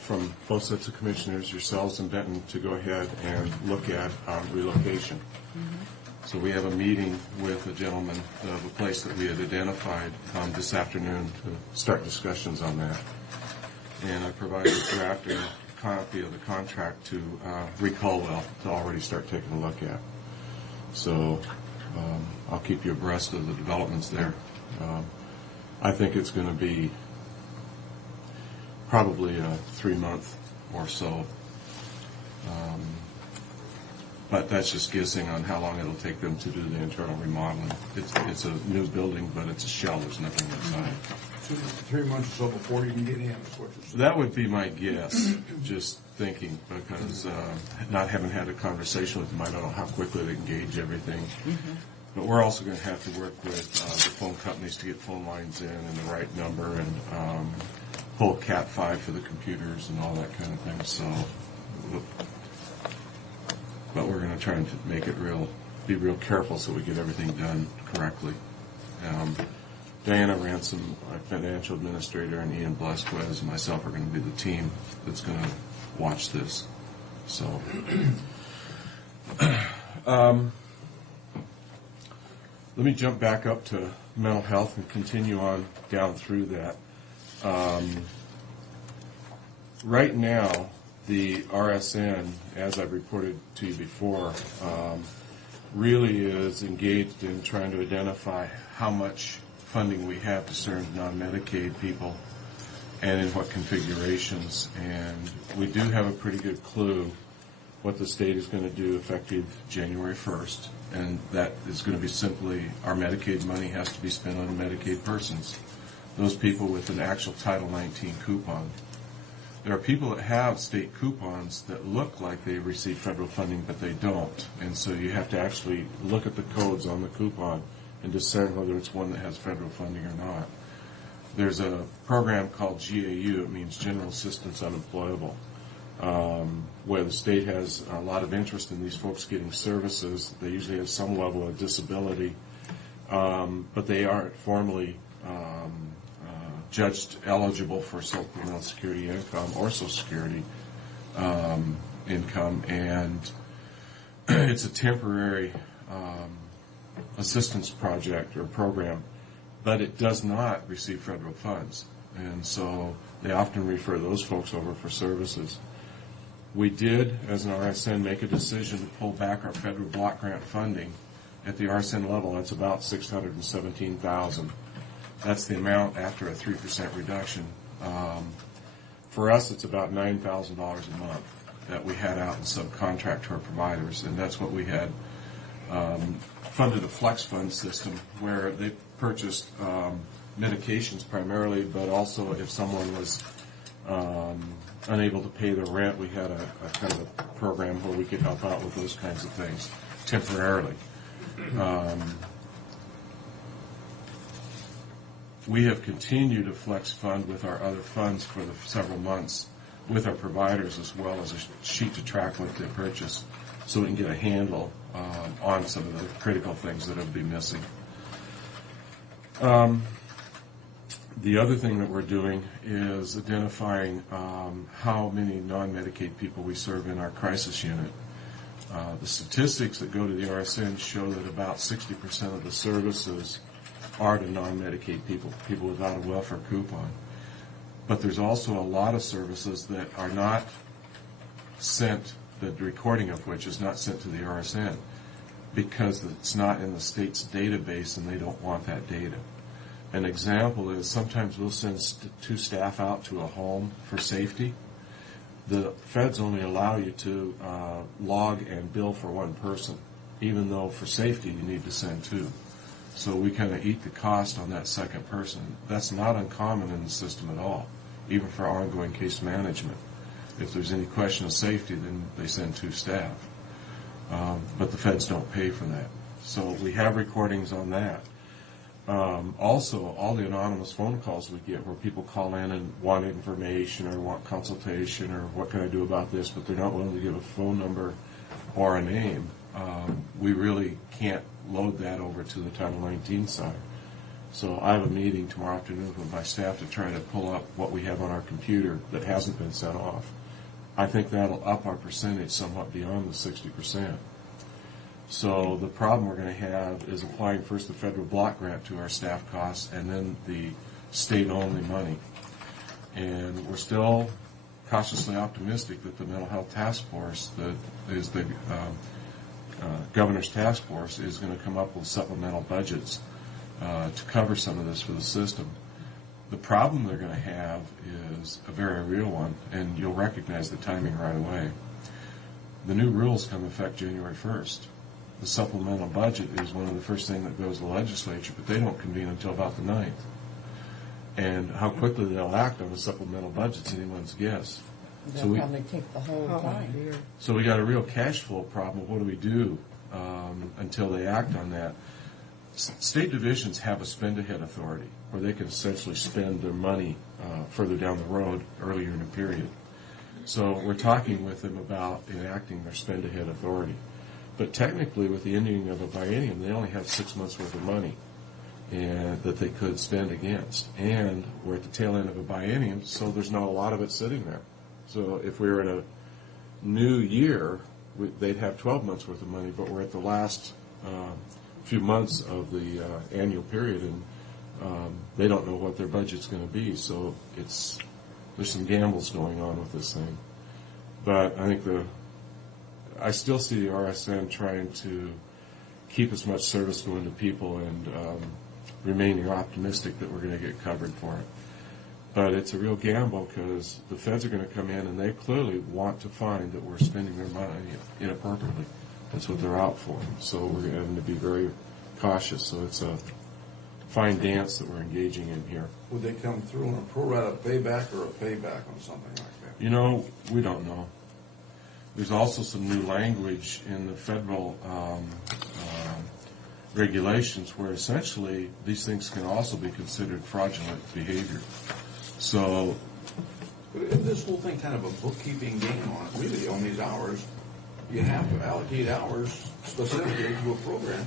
from both sets of commissioners, yourselves and Benton, to go ahead and look at relocation. So we have a meeting with a gentleman of a place that we had identified this afternoon to start discussions on that. And I provided a draft and a copy of the contract to Rick Caldwell to already start taking a look at. So I'll keep you abreast of the developments there. I think it's going to be probably a 3-month or so. But that's just guessing on how long it'll take them to do the internal remodeling. It's a new building, but it's a shell. There's nothing inside. 3 months or so before you can get in, is what you're saying. That would be my guess, just thinking, because not having had a conversation with them, I don't know how quickly they can gauge everything. But we're also going to have to work with the phone companies to get phone lines in and the right number and pull Cat 5 for the computers and all that kind of thing. So, but we're going to try and make it be real careful so we get everything done correctly. Diana Ransom, our financial administrator, and Ian Blasquez and myself are going to be the team that's going to watch this. So, let me jump back up to mental health and continue on down through that. Right now, the RSN, as I've reported to you before, really is engaged in trying to identify how much funding we have to serve non-Medicaid people and in what configurations. And we do have a pretty good clue what the state is going to do effective January 1st. And that is going to be simply our Medicaid money has to be spent on Medicaid persons, those people with an actual Title 19 coupon. There are people that have state coupons that look like they receive federal funding, but they don't. And so you have to actually look at the codes on the coupon and discern whether it's one that has federal funding or not. There's a program called GAU. It means General Assistance Unemployable. where the state has a lot of interest in these folks getting services. They usually have some level of disability, but they aren't formally judged eligible for supplemental security income or Social Security income, and it's a temporary assistance project or program, but it does not receive federal funds, and so they often refer those folks over for services. We did, as an RSN, make a decision to pull back our federal block grant funding at the RSN level. That's about $617,000. That's the amount after a 3% reduction. For us, it's about $9,000 a month that we had out in subcontract to our providers, and that's what we had funded a flex fund system where they purchased medications primarily, but also if someone was unable to pay their rent, we had a kind of a program where we could help out with those kinds of things temporarily. We have continued to flex fund with our other funds for the several months with our providers, as well as a sheet to track what they purchase, so we can get a handle on some of the critical things that will be missing. The other thing that we're doing is identifying how many non-Medicaid people we serve in our crisis unit. The statistics that go to the RSN show that about 60% of the services are to non-Medicaid people, people without a welfare coupon. But there's also a lot of services that are not sent, the recording of which is not sent to the RSN because it's not in the state's database and they don't want that data. An example is sometimes we'll send two staff out to a home for safety. The feds only allow you to log and bill for one person, even though for safety you need to send two. So we kind of eat the cost on that second person. That's not uncommon in the system at all, even for ongoing case management. If there's any question of safety, then they send two staff. But the feds don't pay for that. So we have recordings on that. Also, all the anonymous phone calls we get where people call in and want information or want consultation or what can I do about this, but they're not willing to give a phone number or a name, we really can't load that over to the Title 19 side. So I have a meeting tomorrow afternoon with my staff to try to pull up what we have on our computer that hasn't been sent off. I think that'll up our percentage somewhat beyond the 60%. So the problem we're going to have is applying first the federal block grant to our staff costs and then the state-only money. And we're still cautiously optimistic that the Mental Health Task Force, that is the Governor's Task Force, is going to come up with supplemental budgets to cover some of this for the system. The problem they're going to have is a very real one, and you'll recognize the timing right away. The new rules come effect January 1st. The supplemental budget is one of the first things that goes to the legislature, but they don't convene until about the 9th. And how quickly they'll act on the supplemental budget's anyone's guess. They'll probably take the whole time. So we got a real cash flow problem. What do we do until they act on that? State divisions have a spend-ahead authority where they can essentially spend their money further down the road earlier in a period. So we're talking with them about enacting their spend-ahead authority. But technically, with the ending of a biennium, they only have 6 months' worth of money and that they could spend against. And we're at the tail end of a biennium, so there's not a lot of it sitting there. So if we were in a new year, they'd have 12 months' worth of money, but we're at the last few months of the annual period, and they don't know what their budget's going to be. So there's some gambles going on with this thing. But I think I still see the RSN trying to keep as much service going to people and remaining optimistic that we're going to get covered for it. But it's a real gamble because the feds are going to come in and they clearly want to find that we're spending their money inappropriately. That's what they're out for. So we're going to be very cautious. So it's a fine dance that we're engaging in here. Would they come through on a pro rata payback or a payback on something like that? You know, we don't know. There's also some new language in the federal regulations where essentially these things can also be considered fraudulent behavior. So But isn't this whole thing kind of a bookkeeping game on it? Really, on these hours, you have to allocate hours specifically to a program.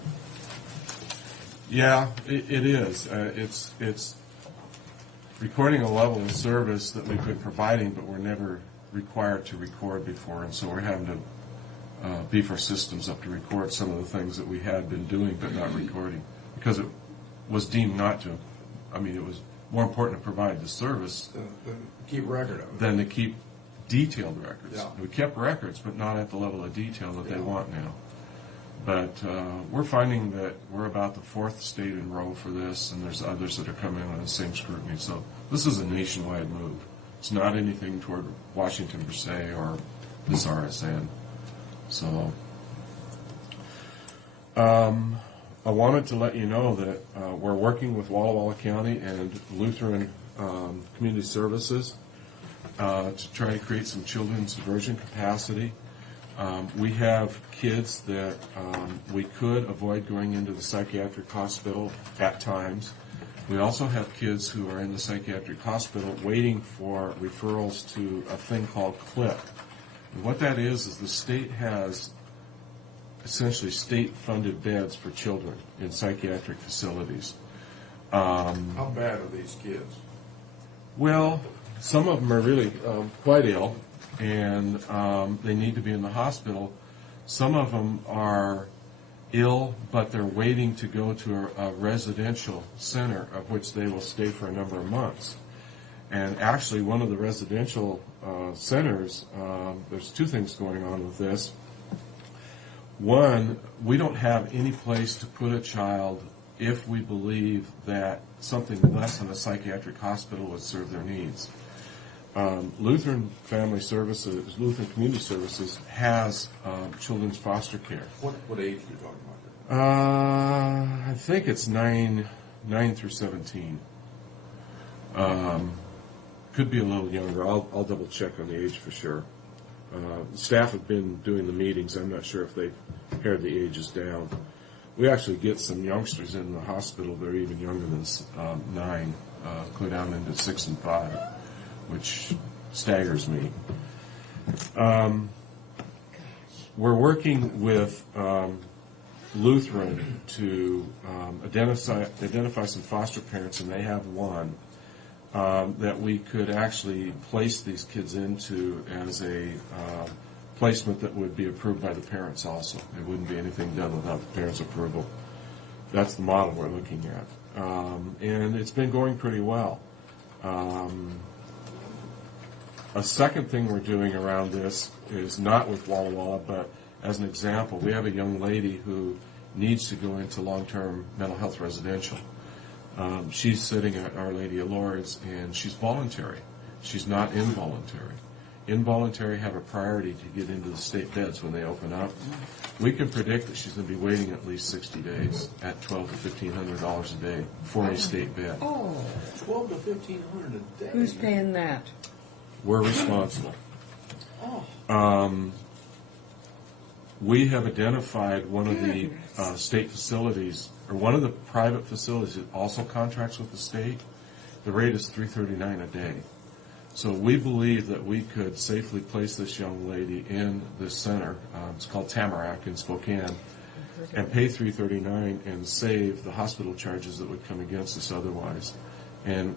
Yeah, it is. It's recording a level of service that we've been providing, but we're never required to record before, and so we're having to beef our systems up to record some of the things that we had been doing but not recording because it was deemed not to. I mean, it was more important to provide the service Keep record of it. than to keep detailed records. Yeah. We kept records, but not at the level of detail that they want now. But we're finding that we're about the fourth state in row for this, and there's others that are coming on the same scrutiny. So this is a nationwide move. It's not anything toward Washington per se or this RSN. So I wanted to let you know that we're working with Walla Walla County and Lutheran Community Services to try to create some children's diversion capacity. We have kids that we could avoid going into the psychiatric hospital at times. We also have kids who are in the psychiatric hospital waiting for referrals to a thing called CLIP. And what that is the state has essentially state-funded beds for children in psychiatric facilities. How bad are these kids? Well, some of them are really quite ill, and they need to be in the hospital. Some of them are ill, but they're waiting to go to a residential center of which they will stay for a number of months. And actually, one of the residential centers, there's two things going on with this. One, we don't have any place to put a child if we believe that something less than a psychiatric hospital would serve their needs. Lutheran Family Services, Lutheran Community Services has children's foster care. What age are you talking about? I think it's 9 through 17. Could be a little younger. I'll double check on the age for sure. Staff have been doing the meetings. I'm not sure if they've pared the ages down. We actually get some youngsters in the hospital that are even younger than 9, go down into 6 and 5, which staggers me. We're working with Lutheran to identify some foster parents, and they have one that we could actually place these kids into as a placement that would be approved by the parents also. It wouldn't be anything done without the parents' approval. That's the model we're looking at. And it's been going pretty well. A second thing we're doing around this is not with Walla Walla, but as an example, we have a young lady who needs to go into long-term mental health residential. She's sitting at Our Lady of Lourdes, and she's voluntary. She's not involuntary. Involuntary have a priority to get into the state beds when they open up. We can predict that she's going to be waiting at least 60 days at $1,200 to $1,500 a day for a state bed. Oh, $1,200 to $1,500 a day. who's paying that? We're responsible. Oh. We have identified one of the state facilities, or one of the private facilities that also contracts with the state. The rate is $339 a day. So we believe that we could safely place this young lady in this center. It's called Tamarack in Spokane, and pay $339 and save the hospital charges that would come against us otherwise. And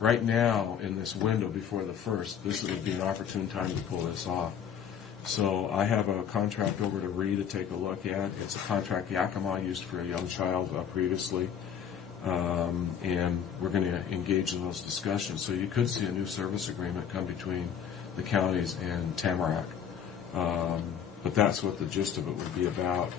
right now, in this window before the 1st, this would be an opportune time to pull this off. So I have a contract over to Ree to take a look at. It's a contract Yakima used for a young child previously. And we're going to engage in those discussions. So you could see a new service agreement come between the counties and Tamarack. But that's what the gist of it would be about.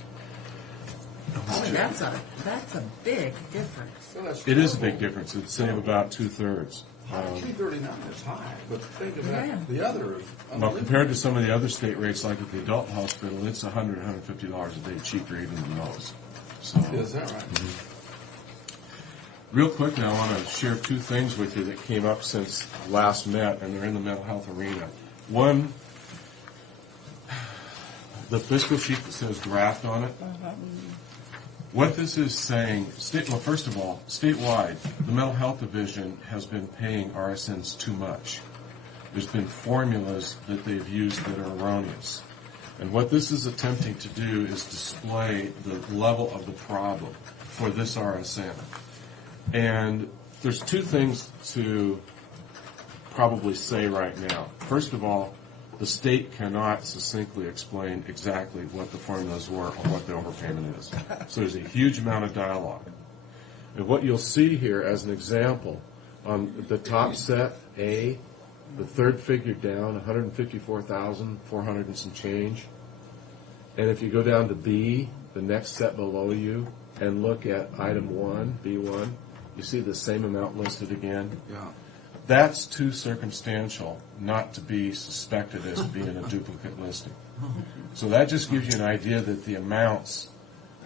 Oh, that's a big difference. Well, that's It is a big difference. It'd save about 2/3. $339 is high, but think of Yeah. that. The other is Well, compared to some of the other state rates, like at the adult hospital, it's $100, $150 a day cheaper even than those. So, Is that right? real quick now, I want to share two things with you that came up since last met, and they're in the mental health arena. One, the fiscal sheet that says draft on it. What this is saying, well, first of all, statewide, the mental health division has been paying RSNs too much. there's been formulas that they've used that are erroneous. And what this is attempting to do is display the level of the problem for this RSN. And there's two things to probably say right now. First of all, the state cannot succinctly explain exactly what the formulas were or what the overpayment is. So there's a huge amount of dialogue. And what you'll see here as an example, on the top set, A, the third figure down, 154,400 and some change. And if you go down to B, the next set below you, and look at item 1, B1, you see the same amount listed again. Yeah. That's too circumstantial not to be suspected as being a duplicate listing. So that just gives you an idea that the amounts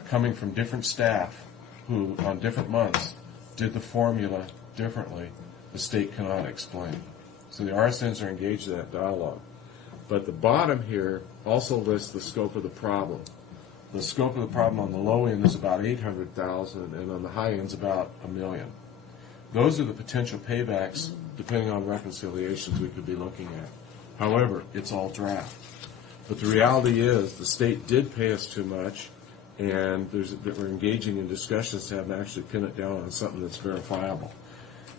coming from different staff who, on different months, did the formula differently, the state cannot explain. So the RSNs are engaged in that dialogue. But the bottom here also lists the scope of the problem. The scope of the problem on the low end is about 800,000, and on the high end is about $1 million. Those are the potential paybacks, depending on reconciliations we could be looking at. However, it's all draft. But the reality is the state did pay us too much, and that we're engaging in discussions to have them actually pin it down on something that's verifiable.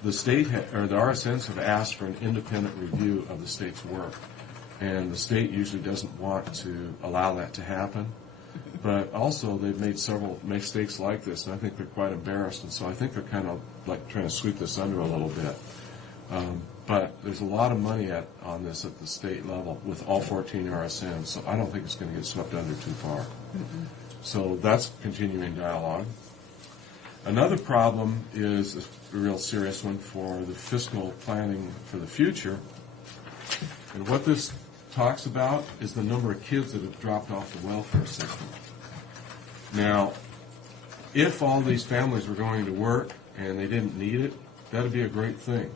The state or the RSNs have asked for an independent review of the state's work, and the state usually doesn't want to allow that to happen. But also, they've made several mistakes like this, and I think they're quite embarrassed, and so I think they're kind of like trying to sweep this under a little bit. But there's a lot of money on this at the state level with all 14 RSNs, so I don't think it's going to get swept under too far. Mm-hmm. So that's continuing dialogue. Another problem is a real serious one for the fiscal planning for the future. And what this talks about is the number of kids that have dropped off the welfare system. Now, if all these families were going to work and they didn't need it, that would be a great thing.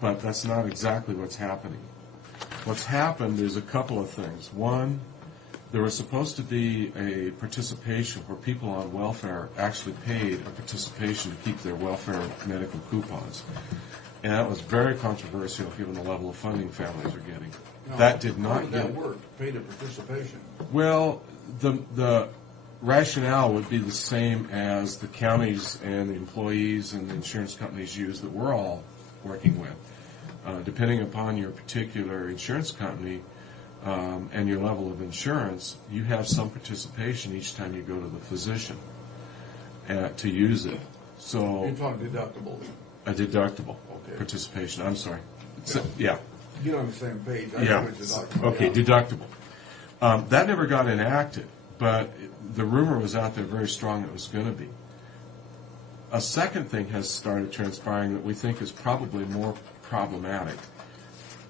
But that's not exactly what's happening. What's happened is a couple of things. One, there was supposed to be a participation where people on welfare actually paid a participation to keep their welfare medical coupons. And that was very controversial given the level of funding families are getting. No, that did not how did that get work? Paid a participation. Well, the rationale would be the same as the counties and the employees and the insurance companies use that we're all working with. Depending upon your particular insurance company and your level of insurance, you have some participation each time you go to the physician to use it. So You're talking deductible. A deductible Okay. participation. I'm sorry. So, yeah. Get on the same page. I Yeah. know what you're talking Okay, about. deductible. That never got enacted, but the rumor was out there very strong it was going to be. A second thing has started transpiring that we think is probably more problematic.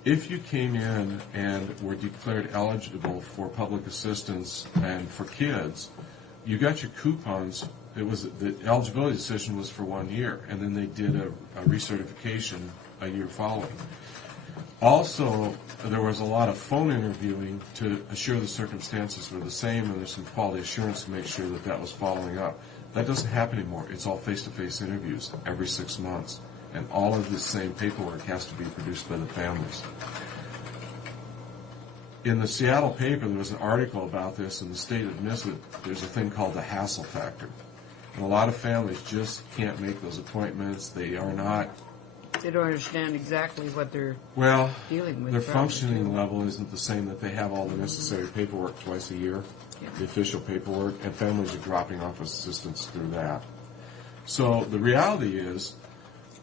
If you came in and were declared eligible for public assistance and for kids, you got your coupons. It was the eligibility decision was for 1 year, and then they did a recertification a year following. Also, there was a lot of phone interviewing to assure the circumstances were the same, and there's some quality assurance to make sure that that was following up. That doesn't happen anymore. It's all face-to-face interviews every 6 months, and all of the same paperwork has to be produced by the families. In the Seattle paper, there was an article about this, and the state admits that there's a thing called the hassle factor. And a lot of families just can't make those appointments. They are not. They don't understand exactly what they're Well, dealing with. their probably, functioning too. level isn't the same that they have all the necessary paperwork twice a year, the official paperwork, and families are dropping off assistance through that. So the reality is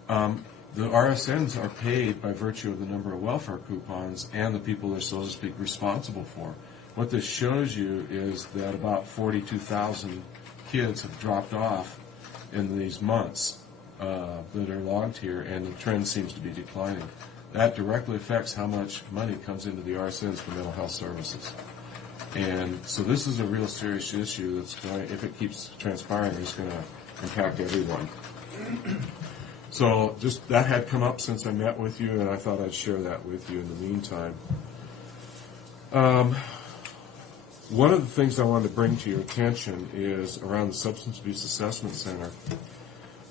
the RSNs are paid by virtue of the number of welfare coupons and the people they're, so to speak, responsible for. What this shows you is that about 42,000 kids have dropped off in these months that are logged here, and the trend seems to be declining. That directly affects how much money comes into the RSNs for mental health services. And so this is a real serious issue that's going, if it keeps transpiring, it's going to impact everyone. So just that had come up since I met with you, and I thought I'd share that with you in the meantime. One of the things I wanted to bring to your attention is around the Substance Abuse Assessment Center.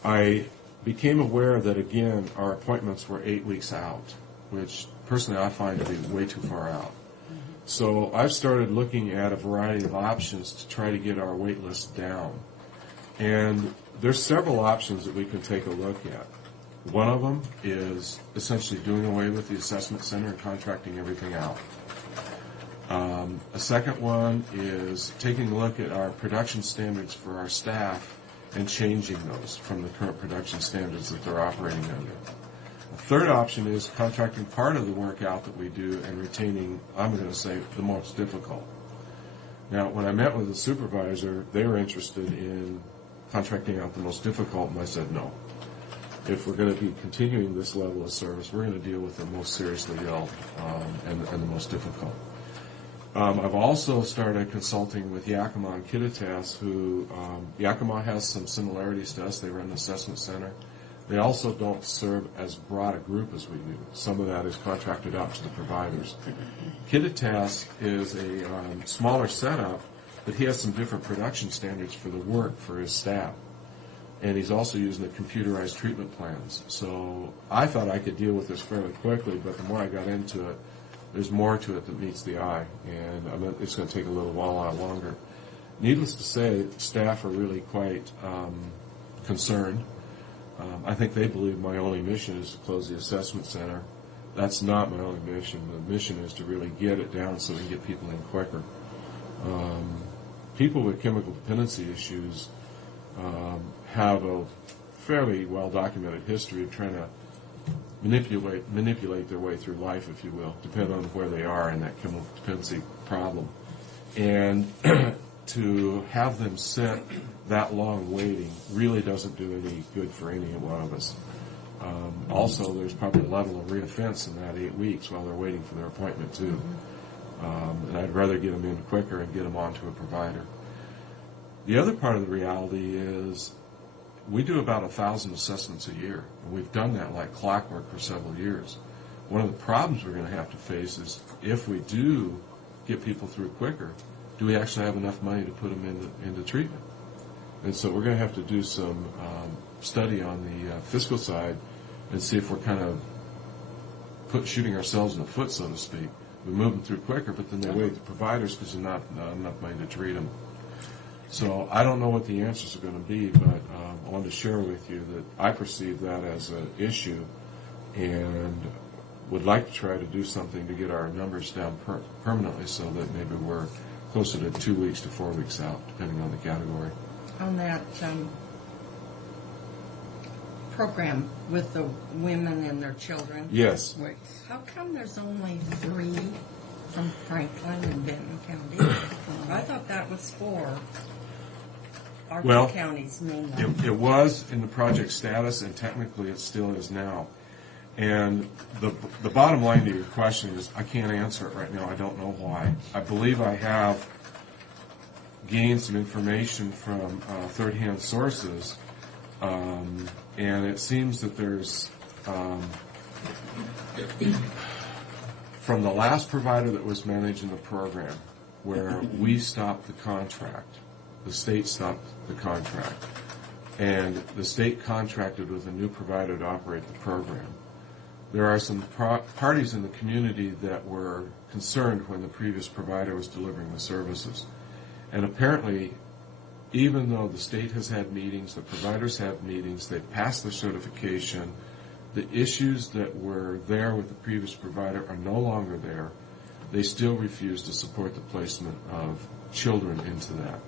I became aware that, again, our appointments were 8 weeks out, which personally I find to be way too far out. So I've started looking at a variety of options to try to get our wait list down. And there's several options that we can take a look at. One of them is essentially doing away with the assessment center and contracting everything out. A second one is taking a look at our production standards for our staff and changing those from the current production standards that they're operating under. A third option is contracting part of the work out that we do and retaining, I'm going to say, the most difficult. Now, when I met with the supervisor, they were interested in contracting out the most difficult, and I said no. If we're going to be continuing this level of service, we're going to deal with the most seriously ill and the most difficult. I've also started consulting with Yakima and Kittitas, who Yakima has some similarities to us. They run an assessment center. They also don't serve as broad a group as we do. Some of that is contracted out to the providers. Kittitas is a smaller setup, but he has some different production standards for the work for his staff. And he's also using the computerized treatment plans. So I thought I could deal with this fairly quickly, but the more I got into it, there's more to it that meets the eye, and it's going to take a little while longer. Needless to say, staff are really quite concerned. I think they believe my only mission is to close the assessment center. That's not my only mission. The mission is to really get it down so we can get people in quicker. People with chemical dependency issues have a fairly well-documented history of trying to manipulate their way through life, if you will, depending on where they are in that chemical dependency problem. And to have them sit that long waiting really doesn't do any good for any one of us. Also, there's probably a level of reoffense in that 8 weeks while they're waiting for their appointment, too. And I'd rather get them in quicker and get them onto a provider. The other part of the reality is we do about 1,000 assessments a year, and we've done that like clockwork for several years. One of the problems we're going to have to face is if we do get people through quicker, do we actually have enough money to put them into treatment? And so we're going to have to do some study on the fiscal side and see if we're kind of shooting ourselves in the foot, so to speak. We move them through quicker, but then they wait the providers because there's not enough money to treat them. So I don't know what the answers are going to be, but I wanted to share with you that I perceive that as an issue and would like to try to do something to get our numbers down permanently so that maybe we're closer to 2 weeks to 4 weeks out, depending on the category. On that program with the women and their children. Yes. How come there's only 3 from Franklin and Benton County? I thought that was 4. Our 2 counties mainly. It was in the project status, and technically it still is now. And the bottom line to your question is I can't answer it right now. I don't know why. I believe I have gained some information from third-hand sources, and it seems that there's from the last provider that was managing the program, where we stopped the contract, the state stopped the contract, and the state contracted with a new provider to operate the program. There are some parties in the community that were concerned when the previous provider was delivering the services. And apparently, even though the state has had meetings, the providers have meetings, they've passed their certification, the issues that were there with the previous provider are no longer there. They still refuse to support the placement of children into that.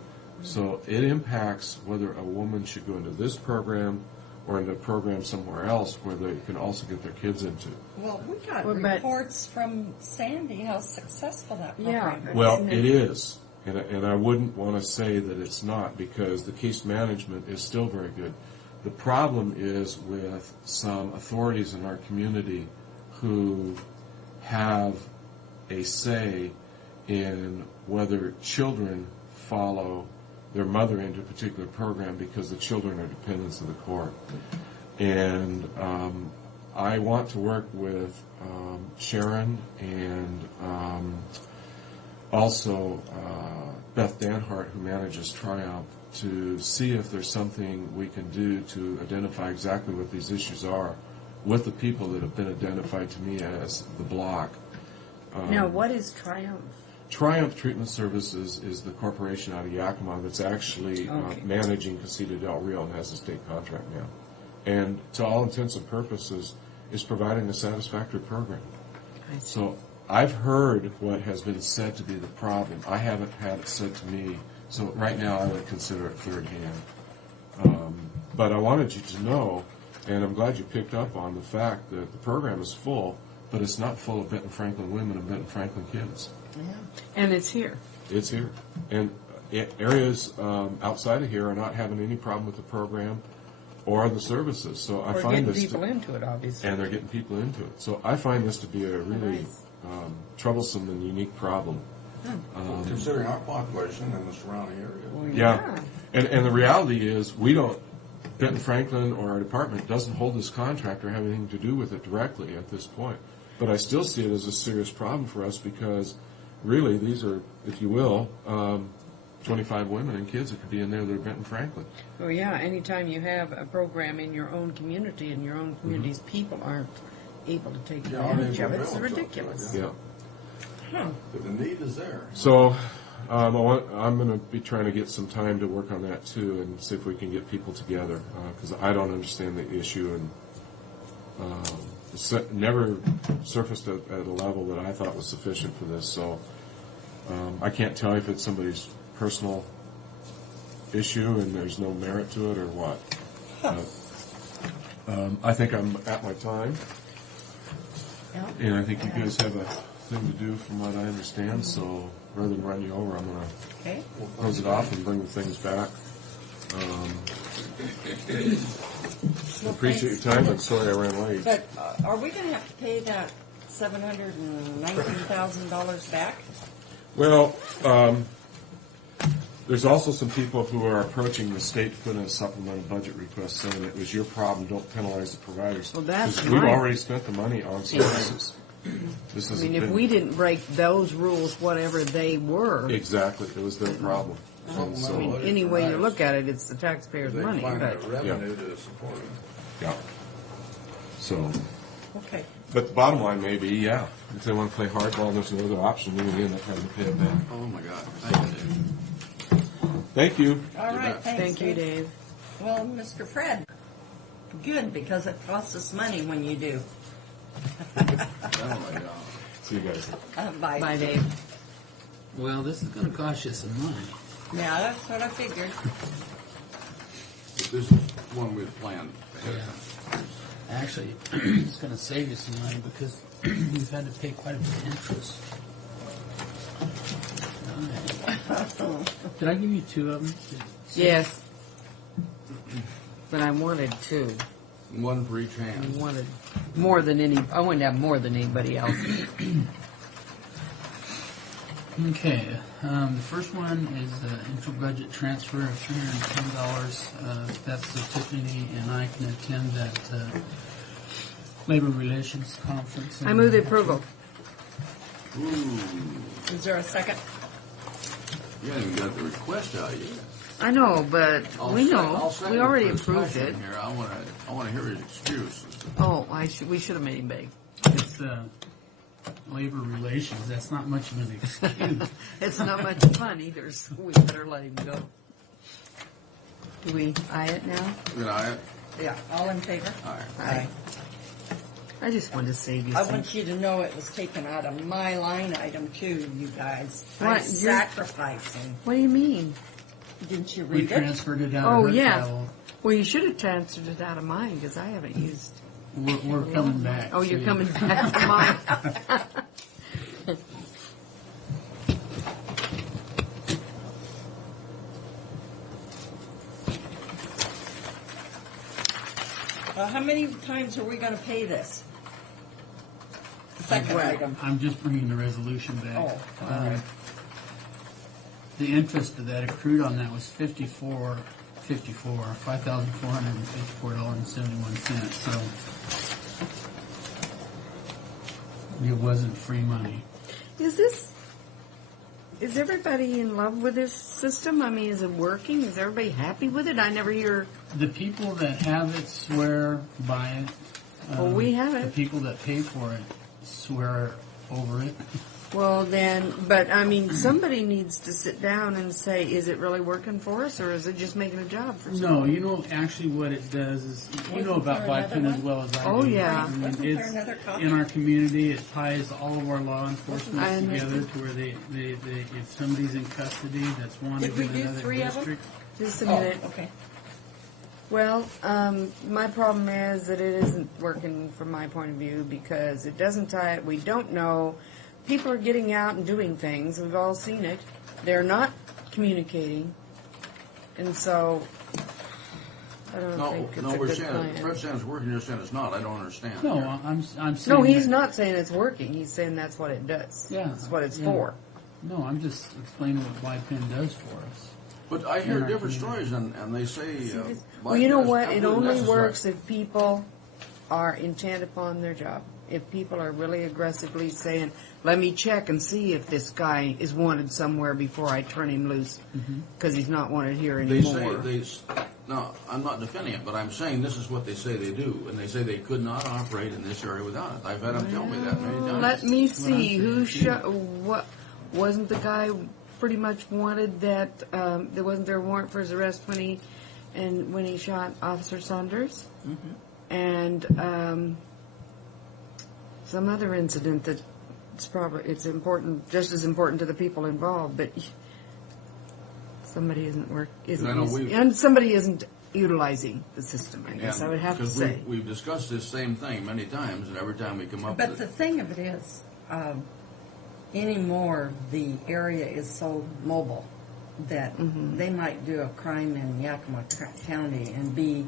So it impacts whether a woman should go into this program or into a program somewhere else where they can also get their kids into. Well, we got reports from Sandy how successful that program is. Well, it is. And I wouldn't want to say that it's not, because the case management is still very good. The problem is with some authorities in our community who have a say in whether children follow their mother into a particular program because the children are dependents of the court. And I want to work with Sharon and also Beth Danhart, who manages Triumph, to see if there's something we can do to identify exactly what these issues are with the people that have been identified to me as the block. Now, what is Triumph? Triumph Treatment Services is the corporation out of Yakima that's actually Okay. managing Casita del Rio and has a state contract now. And to all intents and purposes, is providing a satisfactory program. So I've heard what has been said to be the problem. I haven't had it said to me, so right now I would consider it third hand. But I wanted you to know, and I'm glad you picked up on the fact that the program is full, but it's not full of Benton Franklin women and Benton Franklin kids. And it's here. It's here. And areas outside of here are not having any problem with the program or the services. So I We're find getting this people into it, obviously. and they're getting people into it. So I find this to be a really troublesome and unique problem. Considering our population and the surrounding area. Yeah. And the reality is Benton Franklin or our department doesn't hold this contract or have anything to do with it directly at this point. But I still see it as a serious problem for us because really these are, if you will, 25 women and kids that could be in there that are Benton Franklin. Well, yeah, anytime you have a program in your own community and your own community's people aren't able to take advantage of it, it's ridiculous. Yeah. But the need is there. So I'm going to be trying to get some time to work on that too and see if we can get people together because I don't understand the issue and it's never surfaced at a level that I thought was sufficient for this. So I can't tell if it's somebody's personal issue and there's no merit to it or what. I think I'm at my time. And I think you guys have a thing to do from what I understand, so rather than run you over, I'm going to close it off and bring the things back. I appreciate your time, but sorry I ran late. But are we going to have to pay that $719,000 back? Well, there's also some people who are approaching the state to put in a supplemental budget request saying it was your problem, don't penalize the providers. Well, that's 'cause we've right. already spent the money on services. This I has mean, if been- we didn't break those rules, whatever they were, Exactly, it was their problem. And I so, mean, any way you look at it, it's the taxpayers' They money, find but. the revenue to support it. yeah. So, Okay. but the bottom line may be, yeah, if they want to play hardball, there's no other option, we would end up having to pay it back. Oh, my God. Thank you, Dave. Thank you. All right, thanks, Thank you, Dave. Well, Mr. Fred, good, because it costs us money when you do. Oh, my God. See you guys. Bye. Bye, Dave. Well, this is going to cost you some money. Yeah, that's what I figured. But this is one we've planned ahead of time. Actually, it's going to save you some money because you've had to pay quite a bit of interest. Did I give you two of them? Yes. But I wanted two. One for each I hand. wanted more than I wanted to have more than anybody else. Okay, the first one is the intra-budget transfer of $310. That's so Tiffany and I can attend that Labor Relations Conference. I move the approval. Ooh. Is there a second? You haven't even got the request out yet. I know, but we I'll know. second We already for approved it. discussion Here. I want to hear his excuse. Oh, we should have made him big. It's Labor Relations. That's not much of an excuse. It's not much fun either, so we better let him go. Do we eye it now? You know, Yeah, all in favor? Aye. I just wanted to save you I some. want you to know it was taken out of my line item too, you guys. I'm What? You're- sacrificing. What do you mean? Didn't you We read it? transferred it out Oh, of her yeah. travel. Well, you should have transferred it out of mine because I haven't used. We're coming back. Oh, you're See. coming back to mine. How many times are we going to pay this? Second item. I'm just bringing the resolution back. Oh, all right. The interest of that accrued on that was $5,454.71. So it wasn't free money. Is everybody in love with this system? I mean, is it working? Is everybody happy with it? I never hear. The people that have it swear by it. Well, we have The it. people that pay for it swear over it. Well, then, but I mean, somebody needs to sit down and say, is it really working for us, or is it just making a job for No, somebody? you know, actually what it does is, you know Wasn't about there another BIPIN as one? well as I Oh, do. yeah. I mean, Wasn't there it's another copy? in our community, it ties all of our law enforcement I together to where they, if somebody's in custody that's wanted Did we in do another 3 of them? district. Just a Oh, minute. okay. Well, my problem is that it isn't working from my point of view because it doesn't tie, we don't know. People are getting out and doing things. We've all seen it. They're not communicating. And so, I don't think it's No, a we're good saying, plan. Fred's saying it's working, you're saying it's not. I don't understand. No, I'm saying. No, he's that- not saying it's working. He's saying that's what it does. Yeah. That's what it's yeah. for. No, I'm just explaining what BIPIN does for us. But I hear In our different community. stories, and they say. Well, you know bypass what? It absolutely only necessary. works if people are intent upon their job. If people are really aggressively saying, let me check and see if this guy is wanted somewhere before I turn him loose because he's not wanted here They anymore. no, I'm not defending it, but I'm saying this is what they say they do, and they say they could not operate in this area without it. I've had them tell me that many times. Let me see who saying, what wasn't the guy pretty much wanted that there wasn't there a warrant for his arrest when he shot Officer Saunders and some other incident that it's important, just as important to the people involved, but somebody and somebody isn't utilizing the system. I guess I would have to because say. we've discussed this same thing many times, and every time we come up But with the it. thing of it is, anymore the area is so mobile that they might do a crime in Yakima County and be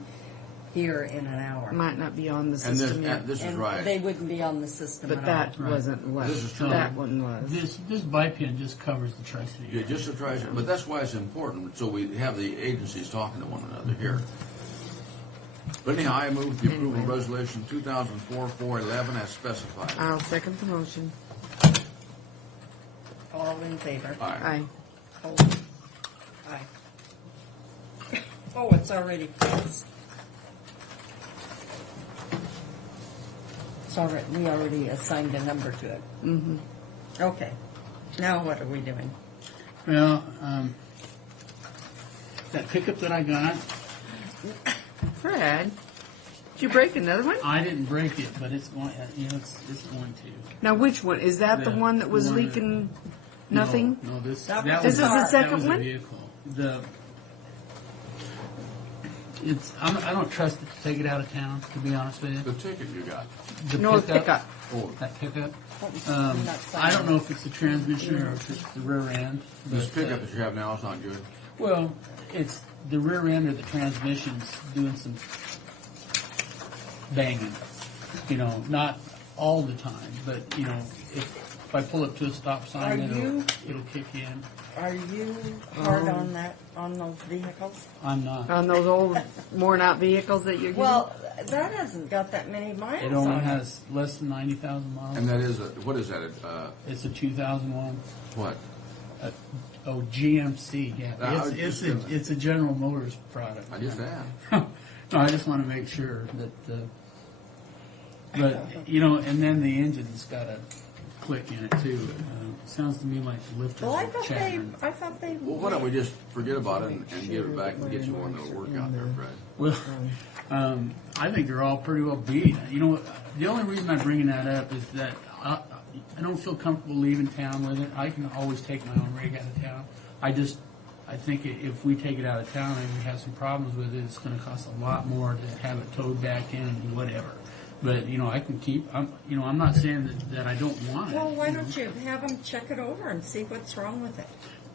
here in an hour. Might not be on the And system yet. this is And right. they wouldn't be on the system But at that all. Right. wasn't what This is true. that one was. This BIPIN just covers the Tri-City Yeah, area. just to try, but that's why it's important, so we have the agencies talking to one another here. But anyhow, I move the approval of resolution 2004-411 as specified. I'll second the motion. All in favor? Aye. Aye. Aye. Oh, it's already passed. It's already, we already assigned a number to it. Mm-hmm. Okay. Now what are we doing? Well, that pickup that I got, Fred, did you break another one? I didn't break it, but it's going. It's going to. Now, which one? Is that the The one that was one leaking nothing? No, this. That That was was the a- second that was one? A vehicle. I don't trust it to take it out of town. To be honest with you, The ticket you got. the No, pickup. Oh, That pickup. I'm not I don't signing. know if it's the transmission or if it's the rear end. this but, pickup that you have now is not good. Well, it's the rear end or the transmission's doing some banging. You know, not all the time, but you know, if I pull up to a stop sign, Are it'll kick in. Are you hard on that, on those vehicles? I'm not. On those old, worn out vehicles that you're getting? Well, that hasn't got that many miles It only on it. has less than 90,000 miles. And that is, what is that? It's a 2001. What? GMC. Yeah, I was just gonna- it's a General Motors product. I just asked. No, I just want to make sure that. But you know, and then the engine's got a click in it too. Sounds to me like the lifters Well, are chattering. I thought they. Well, why don't we just forget about it and give it back and get you one that'll work out there, Fred? Well, I think they're all pretty well beat. You know, the only reason I'm bringing that up is that I don't feel comfortable leaving town with it. I can always take my own rig out of town. I think if we take it out of town and we have some problems with it, it's going to cost a lot more to have it towed back in and whatever. But you know, I can keep. I'm not saying that I don't want it. Well, why don't you have them check it over and see what's wrong with it?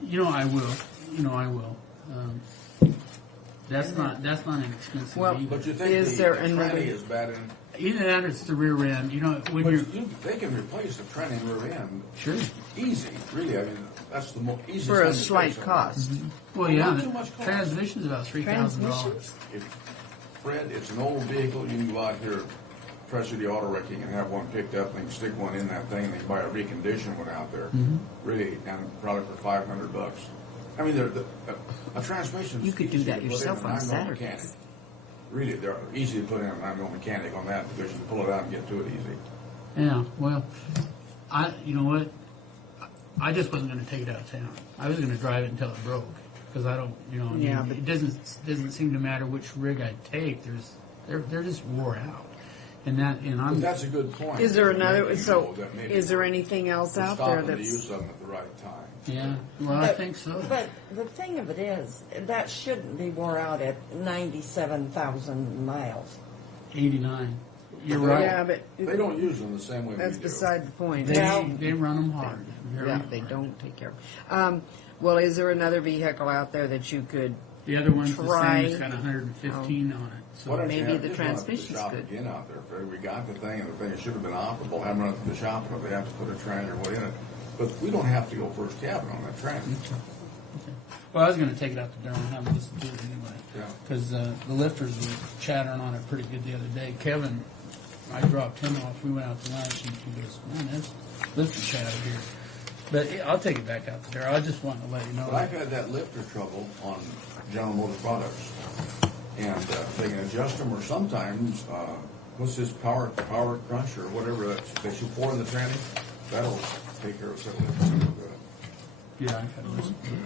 You know, I will. I will. That's not inexpensive. Well, either. But you think Is the there another- tranny is bad in... Either that or it's the rear end. You know, when But you're they can replace the tranny rear end sure. easy, really. I mean, that's the easiest For a thing to slight fix. cost. Well, yeah, Not the too much cost. transmission's about $3,000. Fred, it's an old vehicle. You can go out here, Tri-City Auto Wrecking, and have one picked up, and you can stick one in that thing, and you can buy a reconditioned one out there, really, and probably for $500. I mean, a transmission. You could do that yourself on I'm no Saturdays. mechanic. really, they're easy to put in. I'm no mechanic on that because you can pull it out and get to it easy. Yeah, well, you know what? I just wasn't going to take it out of town. I was going to drive it until it broke, because I don't, Yeah, but- it doesn't seem to matter which rig I take. They're just wore out, and But I'm. that's a good point. Is there another, Maybe, so, that maybe is there anything else we're out there stopping the that's? use of them at the right time. Yeah, well, I think so. But the thing of it is, that shouldn't be wore out at 97,000 miles. 89. You're right. Yeah, but They don't use them the same way that's we do. beside the point. They run them hard. Very Yeah, hard. they don't take care of. Well, is there another vehicle out there that you could? The other one's the Try- same. It's got 115 on it. So Why don't you maybe have the this run up to transmission's shop good. again out there, Fred? We got the thing, and the thing should have been operable. Have them run up to the shop, and if they have to put a tranny or what in it. But we don't have to go first cabin on that tranny. Well, I was going to take it out to Darrell and have him listen to it anyway. Yeah. Because the lifters were chattering on it pretty good the other day. Kevin, I dropped him off. We went out to lunch, and he goes, "Man, there's lifter chatter here." But I'll take it back out to Darrell. I just wanted to let you know. But I've had that lifter trouble on General Motor Products, and they can adjust them, or sometimes what's this power crunch or whatever that you pour in the tranny, that'll take care of some of it. Yeah,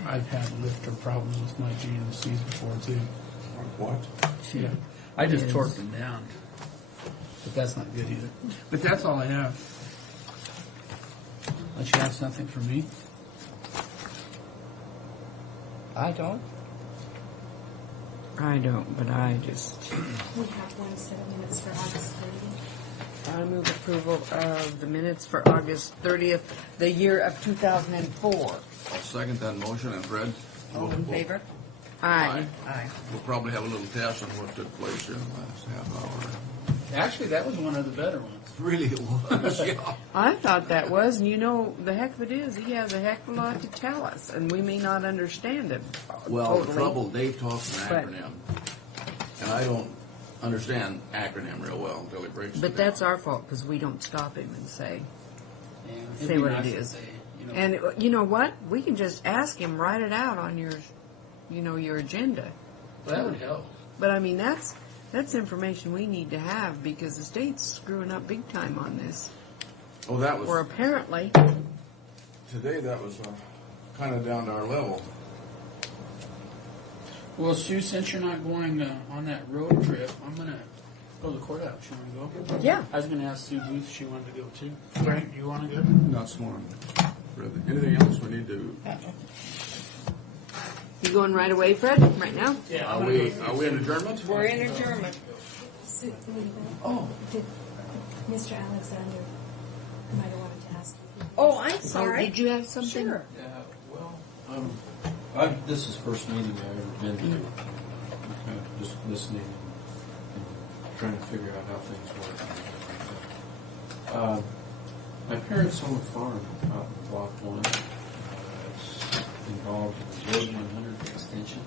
I've had lifter problems with my GMCs before too. What? Yeah, I just torqued them down, but that's not good either. But that's all I have. Unless you have something for me. I don't, but I just. We have one set of minutes for August 30th. I move approval of the minutes for August 30th, the year of 2004. I'll second that motion, and Fred? All in favor? Aye. We'll probably have a little test on what took place here in the last half hour. Actually, that was one of the better ones. Really, it was, yeah. I thought that was, and the heck of it is, he has a heck of a lot to tell us, and we may not understand it Well, totally. the trouble, Dave talks an But- acronym, and I don't understand acronym real well until he breaks it But down. that's our fault, because we don't stop him and say It'd say be what nice it if is. they, And you know what? We can just ask him, write it out on your, your agenda. that would help. But I mean, that's information we need to have, because the state's screwing up big time on this. Oh, that Or was, apparently, today that was kind of down to our level. Well, Sue, since you're not going on that road trip, I'm going to go to the courthouse. You want to go? Yeah. I was going to ask Sue Booth if she wanted to go too. Frank, you want to go? Not sworn. Fred, anything else we need to, you going right away, Fred? Right now? Yeah. are we in adjournment? We're in adjournment. Oh, did Mr. Alexander might have wanted to ask you. Oh, I'm Oh, sorry. did you have something? Sure. Yeah, well, this is the first meeting I've ever been to. I'm kind of just listening and trying to figure out how things work. And everything. My parents own a farm out in Block 1. It's involved in the Road 100 extension.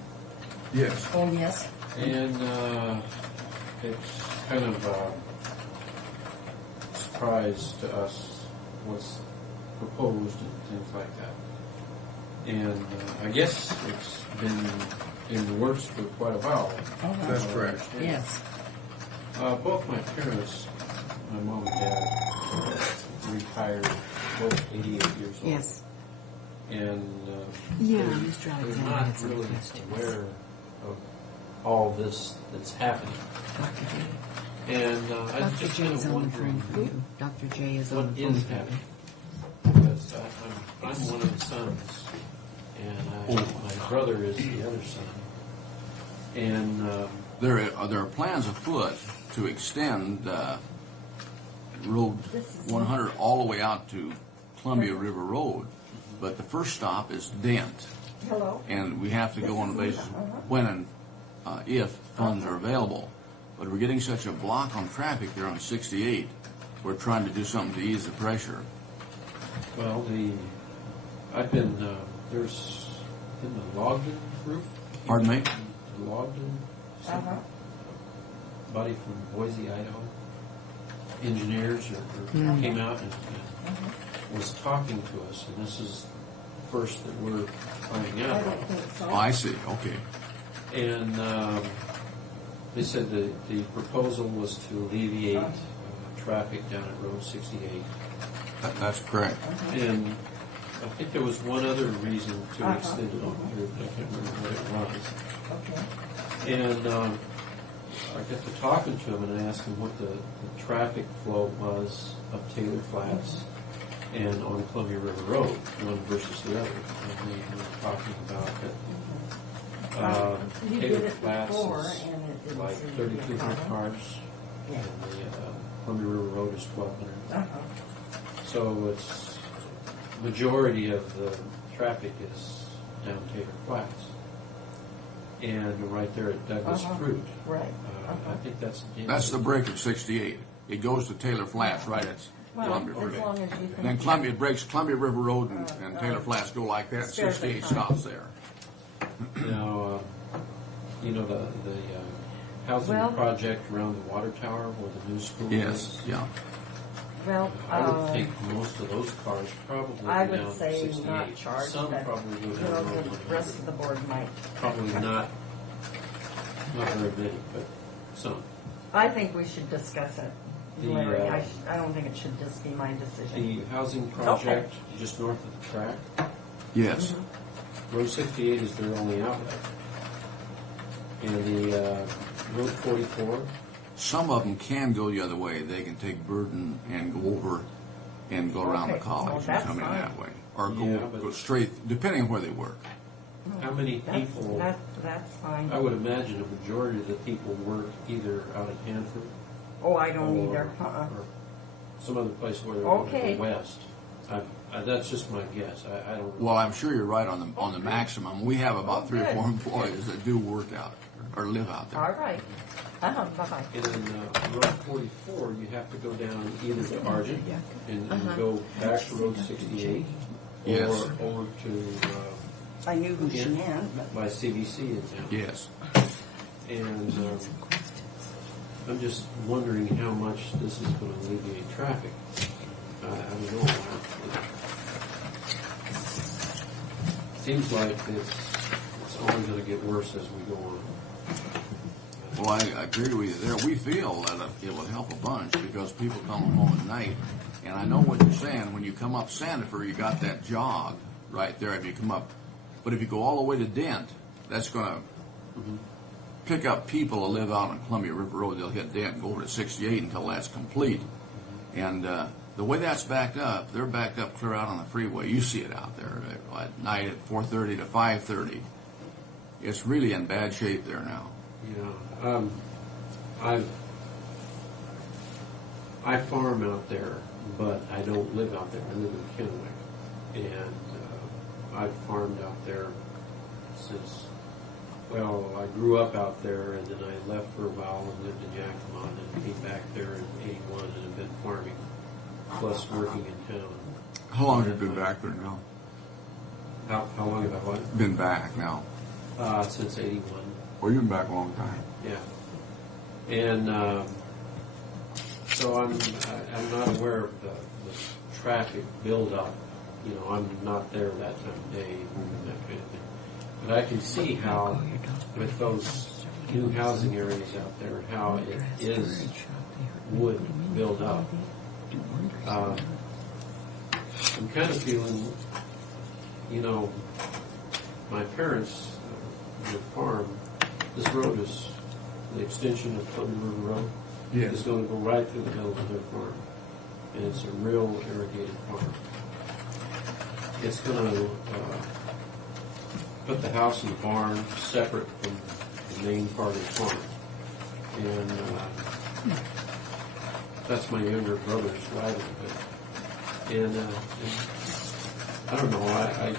Yes. Oh, yes. And it's kind of a surprise to us what's proposed and things like that. And I guess it's been in the works for quite a while. That's correct. Yes. Both my parents, my mom and dad, retired, both 88 years old. Yes. And Yeah, they're- Mr. they're Alexander not had some really questions. aware of all this that's happening. And I was Dr. just J kind is of on the phone wondering for you. Dr. J is what on the phone is for you. happening. Because I'm one of the sons, and my brother is the other son. And There are plans afoot to extend Road 100 all the way out to Columbia River Road, but the first stop is Dent. Hello. And we have to go on the basis when and if funds are available. But we're getting such a block on traffic there on 68, we're trying to do something to ease the pressure. well, I've been there's been the Logden group. Pardon me? The Logden, buddy from Boise, Idaho, engineers came out and was talking to us, and this is the first that we're finding out about. Oh, I see, okay. And They said the proposal was to alleviate traffic down at Road 68. That's correct. And I think there was one other reason to extend it on here, but I can't remember what it was. Okay. And I got to talking to him and I asked him what the traffic flow was up Taylor Flats and on Columbia River Road, one versus the other. And we were talking about that You Taylor did it Flats before, is and it didn't like seem to be 3,200 cars, Yeah. and the Columbia River Road is 1,200. So it's majority of the traffic is down Taylor Flats. And right there at Douglas Fruit. Right. I think that's That's the break of 68. It goes to Taylor Flats, right at Columbia as River. long as you think. Then Columbia breaks Columbia River Road and Taylor Flats go like that. 68 stops there. Now, you know the housing project around the water tower where the new school Yes, is? yeah. Well, I would think most of those cars probably I go would down say 68. not charged, Some but, probably go you down know, around the 100. rest of the board might. Probably not very many, but some. I think we should discuss it, The, Larry. I don't think it should just be my decision. The housing project just north of the track, Yes. Road 68 is their only outlet. And the Road 44, Some of them can go the other way. They can take Burden and go over and go around the Okay, college well, and that's come in fine. that way. Or Yeah, go, but- go straight, depending on where they work. how many That's, people, that's fine. I would imagine a majority of the people work either out at Hanford Oh, I don't or, either. or some other place where they're going to Okay. go west. That's just my guess. I don't know. Well, I'm sure you're right on the maximum. We have about 3 or 4 employees that do work out or live out there. All right. Bye-bye. And then Road 44, you have to go down either to Argent and go back to Road 68 Yes. or over to I knew who she in- meant, but by CBC in town. Yes. And I'm just wondering how much this is going to alleviate traffic. I don't know. It seems like it's only going to get worse as we go on. Well, I agree with you there. We feel that it will help a bunch because people come home at night. And I know what you're saying. When you come up Sandifer, you got that jog right there if you come up. But if you go all the way to Dent, that's going to pick up people who live out on Columbia River Road. They'll hit Dent and go over to 68 until that's complete. And the way that's backed up, they're backed up clear out on the freeway. You see it out there at night at 4:30 to 5:30. It's really in bad shape there now. Yeah, I farm out there, but I don't live out there. I live in Kennewick, and I've farmed out there since. Well, I grew up out there, and then I left for a while and lived in Yakima, and then came back there in '81, and have been farming plus working in town. How long have you been back there now? How long have I what? Been back now. Since '81. Well, you've been back a long time. Yeah, and so I'm not aware of the traffic buildup. You know, I'm not there that time of day and that kind of thing. But I can see how, with those new housing areas out there, how it would build up. I'm kind of feeling, you know, my parents, their farm. This road is the extension of Columbia River Road. Yes. It's going to go right through the middle of their farm. And it's a real irrigated farm. It's going to put the house and the barn separate from the main part of the farm. And that's my younger brother's livelihood. And I don't know,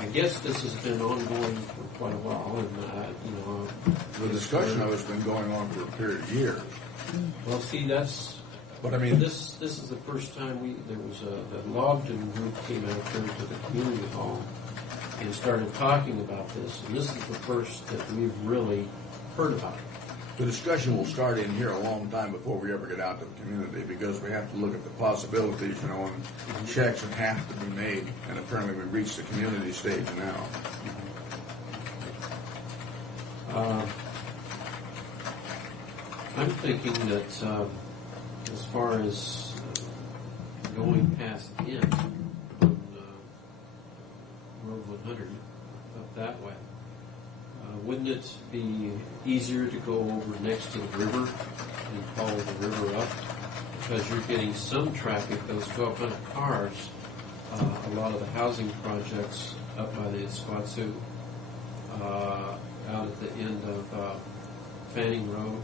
I guess this has been ongoing for quite a while, and The discussion of it's been going on for a period of years. Well, see, that's. But I mean, this is the first time there was the Logden group came out here to the community hall and started talking about this, and this is the first that we've really heard about it. The discussion will start in here a long time before we ever get out to the community because we have to look at the possibilities, you know, and checks that have to be made. And apparently we've reached the community stage now. I'm thinking that as far as going past the end on Road 100 up that way, wouldn't it be easier to go over next to the river and follow the river up? Because you're getting some traffic, those 1,200 cars, a lot of the housing projects up by the Esquatsu, out at the end of Fanning Road,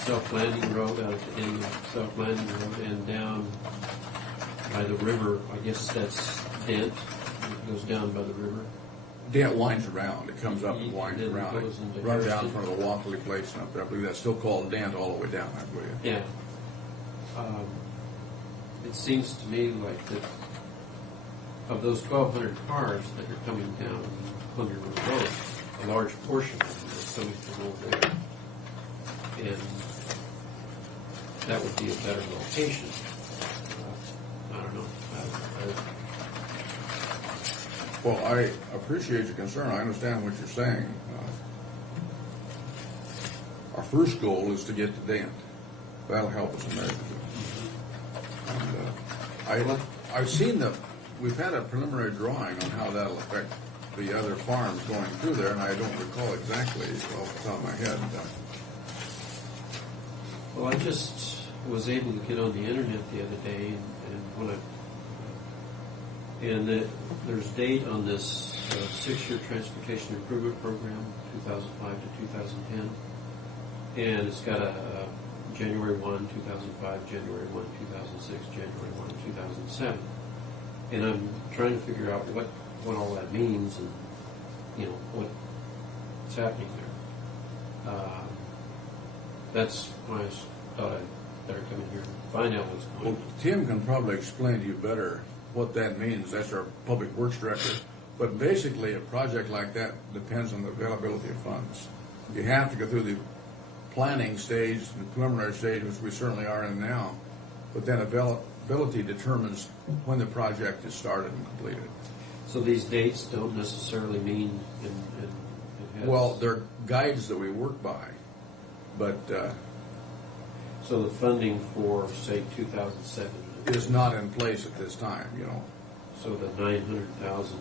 South Landing Road, out at the end of South Landing Road, and down by the river. I guess that's Dent. It goes down by the river. Dent winds around. It comes up and winds It around. goes into It runs down in Harrison. front of the Walkley place and up there. I believe that's still called Dent all the way down, I believe. Yeah. It seems to me like that of those 1,200 cars that are coming down Plunder Road, a large portion of them is coming from over there. And that would be a better location. I don't know. Well, I appreciate your concern. I understand what you're saying. Our first goal is to get to Dent. That'll help us immensely. And I've seen we've had a preliminary drawing on how that'll affect the other farms going through there, and I don't recall exactly off the top of my head. Well, I just was able to get on the internet the other day, there's date on this 6-year transportation improvement program, 2005 to 2010, and it's got a January 1, 2005, January 1, 2006, January 1, 2007, and I'm trying to figure out what all that means and what's happening there. That's why I thought I'd better come in here and find out what's going on. Well, Tim can probably explain to you better what that means. That's our public works director. But basically, a project like that depends on the availability of funds. You have to go through the planning stage, the preliminary stage, which we certainly are in now. But then availability determines when the project is started and completed. So these dates don't necessarily mean Well, they're guides that we work by. But so the funding for, say, 2007 is not in place at this time, So the $900,000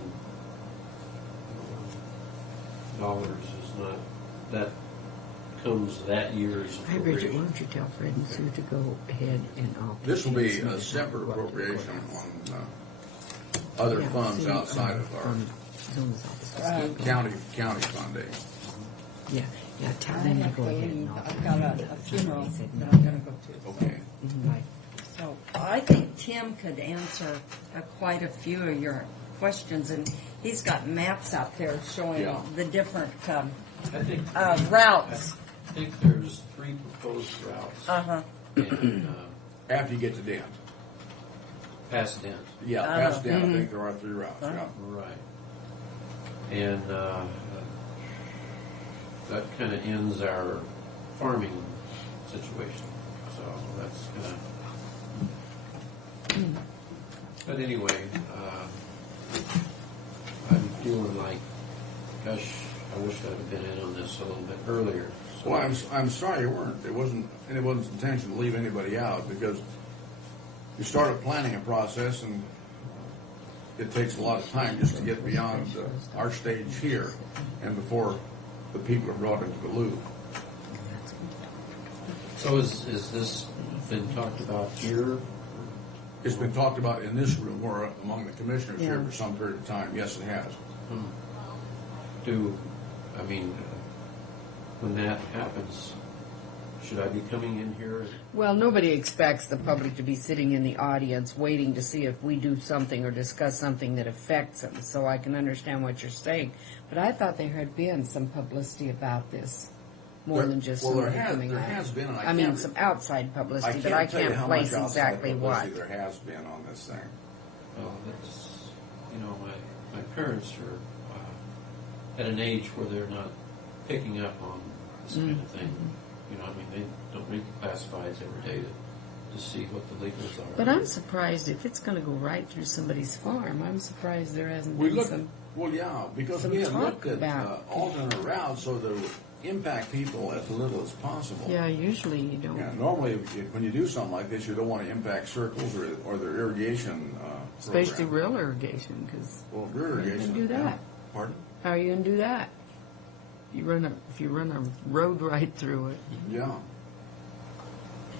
is not, that comes that year's Hi, Bridget, why don't you tell Fred and Sue to go ahead and I'll... this will be a separate appropriation on other funds outside of our county funding. Yeah, tell them to go ahead and I've got a funeral that I'm going to go to. Okay. Right. So I think Tim could answer quite a few of your questions, and he's got maps out there showing the different routes. I think there's 3 proposed routes. And, after you get to Dent. Past Dent. Yeah, past Dent, I think there are 3 routes. Yeah. Right. And that kind of ends our farming situation. So that's kind of... But anyway, I'm feeling like, gosh, I wish I'd have been in on this a little bit earlier. So Well, I'm sorry you weren't. It wasn't anyone's intention to leave anybody out, because you start a planning process and it takes a lot of time just to get beyond our stage here and before the people are brought into the loop. So is this been talked about here? It's been talked about in this room or among the commissioners here for some period of time. Yes, it has. When that happens, should I be coming in here? Well, nobody expects the public to be sitting in the audience waiting to see if we do something or discuss something that affects them, so I can understand what you're saying. But I thought there had been some publicity about this, more than just somebody coming out. There has been. I mean, some outside publicity, but I can't place exactly what. There has been on this thing. Well, that's, my parents are at an age where they're not picking up on this kind of thing. They don't read the classifieds every day to see what the legals are. But I'm surprised if it's going to go right through somebody's farm. I'm surprised there hasn't been some. Well, yeah, because some we had talk looked at about. alternate routes so that it would impact people as little as possible. Yeah, usually you don't. Yeah, normally, when you do something like this, you don't want to impact circles or their irrigation Especially program. real irrigation, because Well, rear how are you irrigation. going to do that? Pardon? How are you going to do that? If you run a road right through it. Yeah.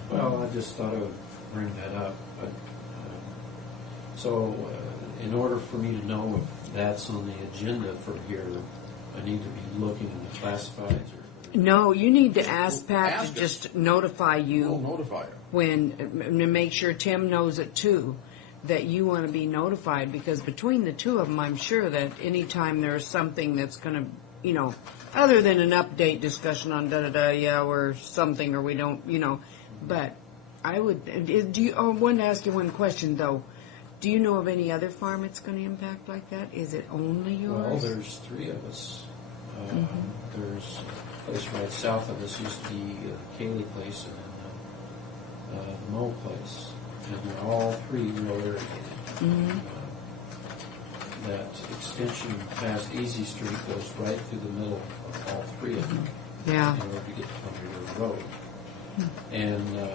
Well, I just thought I would bring that up. But, in order for me to know if that's on the agenda for here, I need to be looking in the classifieds or. No, you need to ask Pat ask to her. just notify We'll you notify you. to make sure Tim knows it too, that you want to be notified, because between the two of them, I'm sure that anytime there's something that's going to, other than an update discussion on yeah, or something, or we don't, but I would, I wanted to ask you one question though. Do you know of any other farm it's going to impact like that? Is it only yours? Well, there's three of us. There's a place right south of us used to be the Cayley place and then the Moe place. And they're all three road irrigated. That extension past Easy Street goes right through the middle of all three of them. Yeah. In order to get to Columbia River Road. And,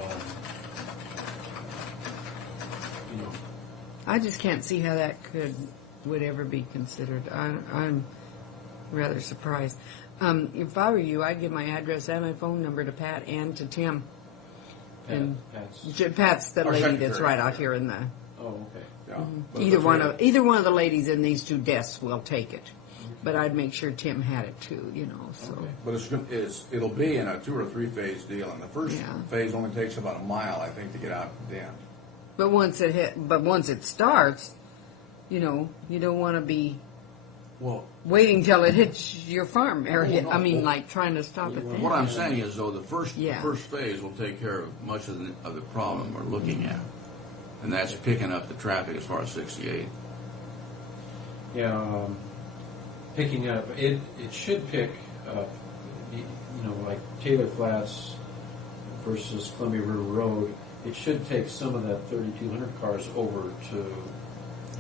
I just can't see how that would ever be considered. I'm rather surprised. If I were you, I'd give my address and my phone number to Pat and to Tim. And Pat's the Our lady that's secretary. right out here in the. Oh, okay. Yeah. But Either the one of the ladies in these two desks will take it, but I'd make sure Tim had it too. So. But it'll be in a 2 or 3 phase deal, and the first phase only takes about a mile, I think, to get out to the end. But once it starts, you don't want to be waiting till it hits your farm area. Well, no. Like trying to stop it there. What I'm saying is, though, the first phase will take care of much of the problem we're looking at, and that's picking up the traffic as far as 68. Yeah, picking up, it should pick up, like Taylor Flats versus Columbia River Road, it should take some of that 3,200 cars over to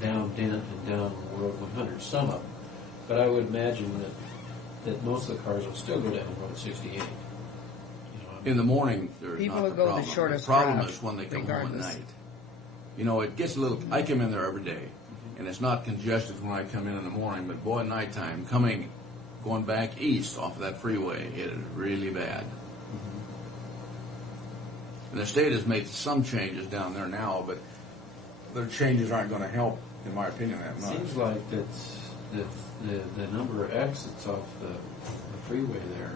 down Dent and down Road 100, some of them. But I would imagine that most of the cars will still go down Road 68. In the morning, there's People not will the go the problem. shortest The problem route, is when they come regardless. home at night. It gets a little. I come in there every day, and it's not congested when I come in the morning. But boy, at nighttime, going back east off of that freeway, it is really bad. And the state has made some changes down there now, but their changes aren't going to help, in my opinion, that much. Seems like that the number of exits off the freeway there,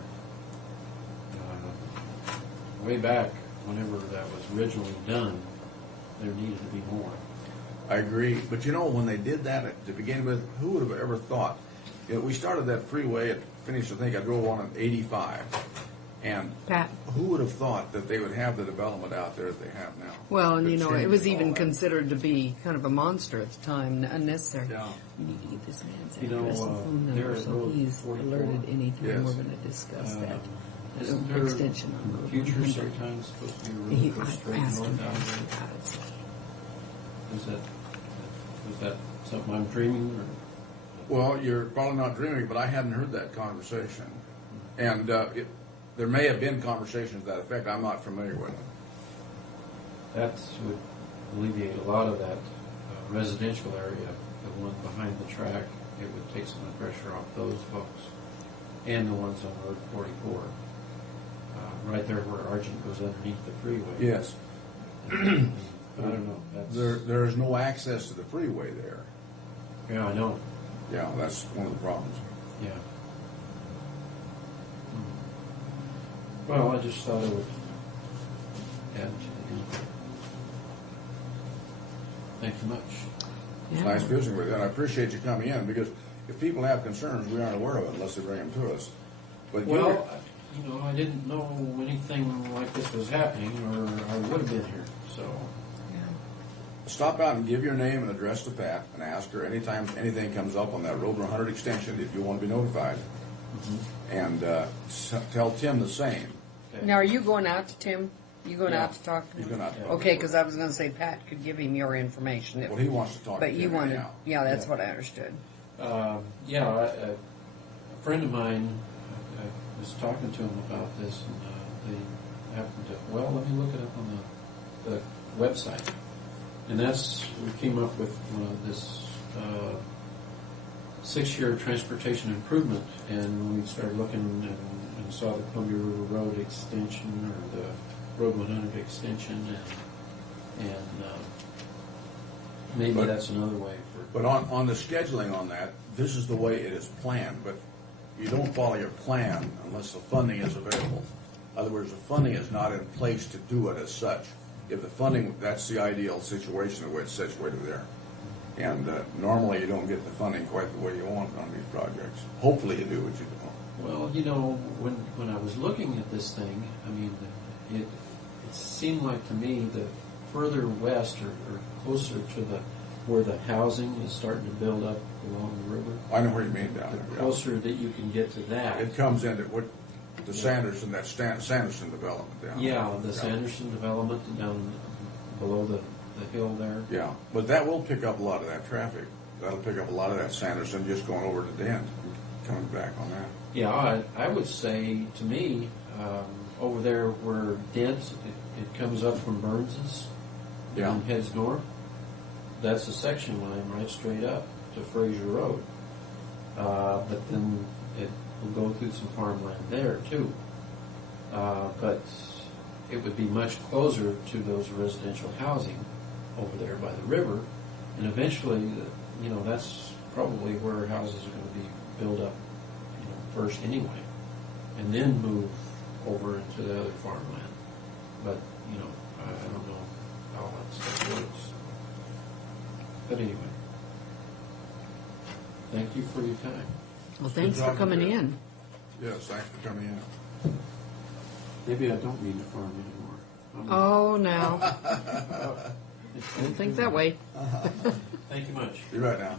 way back whenever that was originally done, there needed to be more. I agree. But when they did that to begin with, who would have ever thought? We started that freeway, it finished, I think I drove on at 85. And Pat. who would have thought that they would have the development out there that they have now? Well, and The it changes was and all even that. considered to be kind of a monster at the time, unnecessary. Yeah. You need to get this man's You know, address and phone there number at so Road he's 44, alerted anytime yes. we're going to discuss that. Isn't there Extension on Road future 100. sometimes supposed to be a He, road goes I straight asked him north out about there? it. Is that something I'm dreaming, or? Well, you're probably not dreaming, but I hadn't heard that conversation. And there may have been conversations to that effect. I'm not familiar with it. That would alleviate a lot of that residential area, the one behind the track. It would take some of the pressure off those folks and the ones on Road 44, right there where Argent goes underneath the freeway. Yes. I don't know. That's, There is no access to the freeway there. yeah, I know. Yeah, that's one of the problems. Yeah. Well, I just thought I would add to the info. Thank you much. It's nice visiting with you, and I appreciate you coming in, because if people have concerns, we aren't aware of it unless they bring them to us. But Well, I didn't know anything like this was happening, or I would have been here. So, stop out and give your name and address to Pat and ask her anytime anything comes up on that Road 100 extension if you want to be notified. And tell Tim the same. Now, are you going out to Tim? You going out to talk to He's him? going out to talk Okay, to him. because I was going to say Pat could give him your information. Well, he wants to talk But to you Tim wanted, anyhow. yeah, that's what I understood. Yeah, a friend of mine, I was talking to him about this, and they happened to, well, let me look it up on the website. And we came up with this 6-year transportation improvement, and we started looking and saw the Columbia River Road extension, or the Road 100 extension, and maybe that's another way for... But on the scheduling on that, this is the way it is planned, but you don't follow your plan unless the funding is available. In other words, the funding is not in place to do it as such. If the funding, that's the ideal situation, the way it's situated there. And normally you don't get the funding quite the way you want on these projects. Hopefully you do, but you don't. Well, when I was looking at this thing, I mean, it seemed like to me that further west or closer to where the housing is starting to build up along the river. I know where you mean down The there. closer that you can get to that. It comes into the Sanderson, that Sanderson development down there. Yeah, the Sanderson development down below the hill there. Yeah, but that will pick up a lot of that traffic. That'll pick up a lot of that Sanderson just going over to Dent, coming back on that. Yeah, I would say, to me, over there where Dent, it comes up from Burns's and heads north. That's a section line right straight up to Fraser Road. But then it will go through some farmland there, too. But it would be much closer to those residential housing over there by the river. And eventually, that's probably where houses are going to be built up, first anyway, and then move over into the other farmland. But, I don't know how that stuff works. But anyway, thank you for your time. Well, thanks for coming in. Yes, thanks for coming in. Maybe I don't need to farm anymore. Oh, no. Don't think that way. Thank you much. You're right now.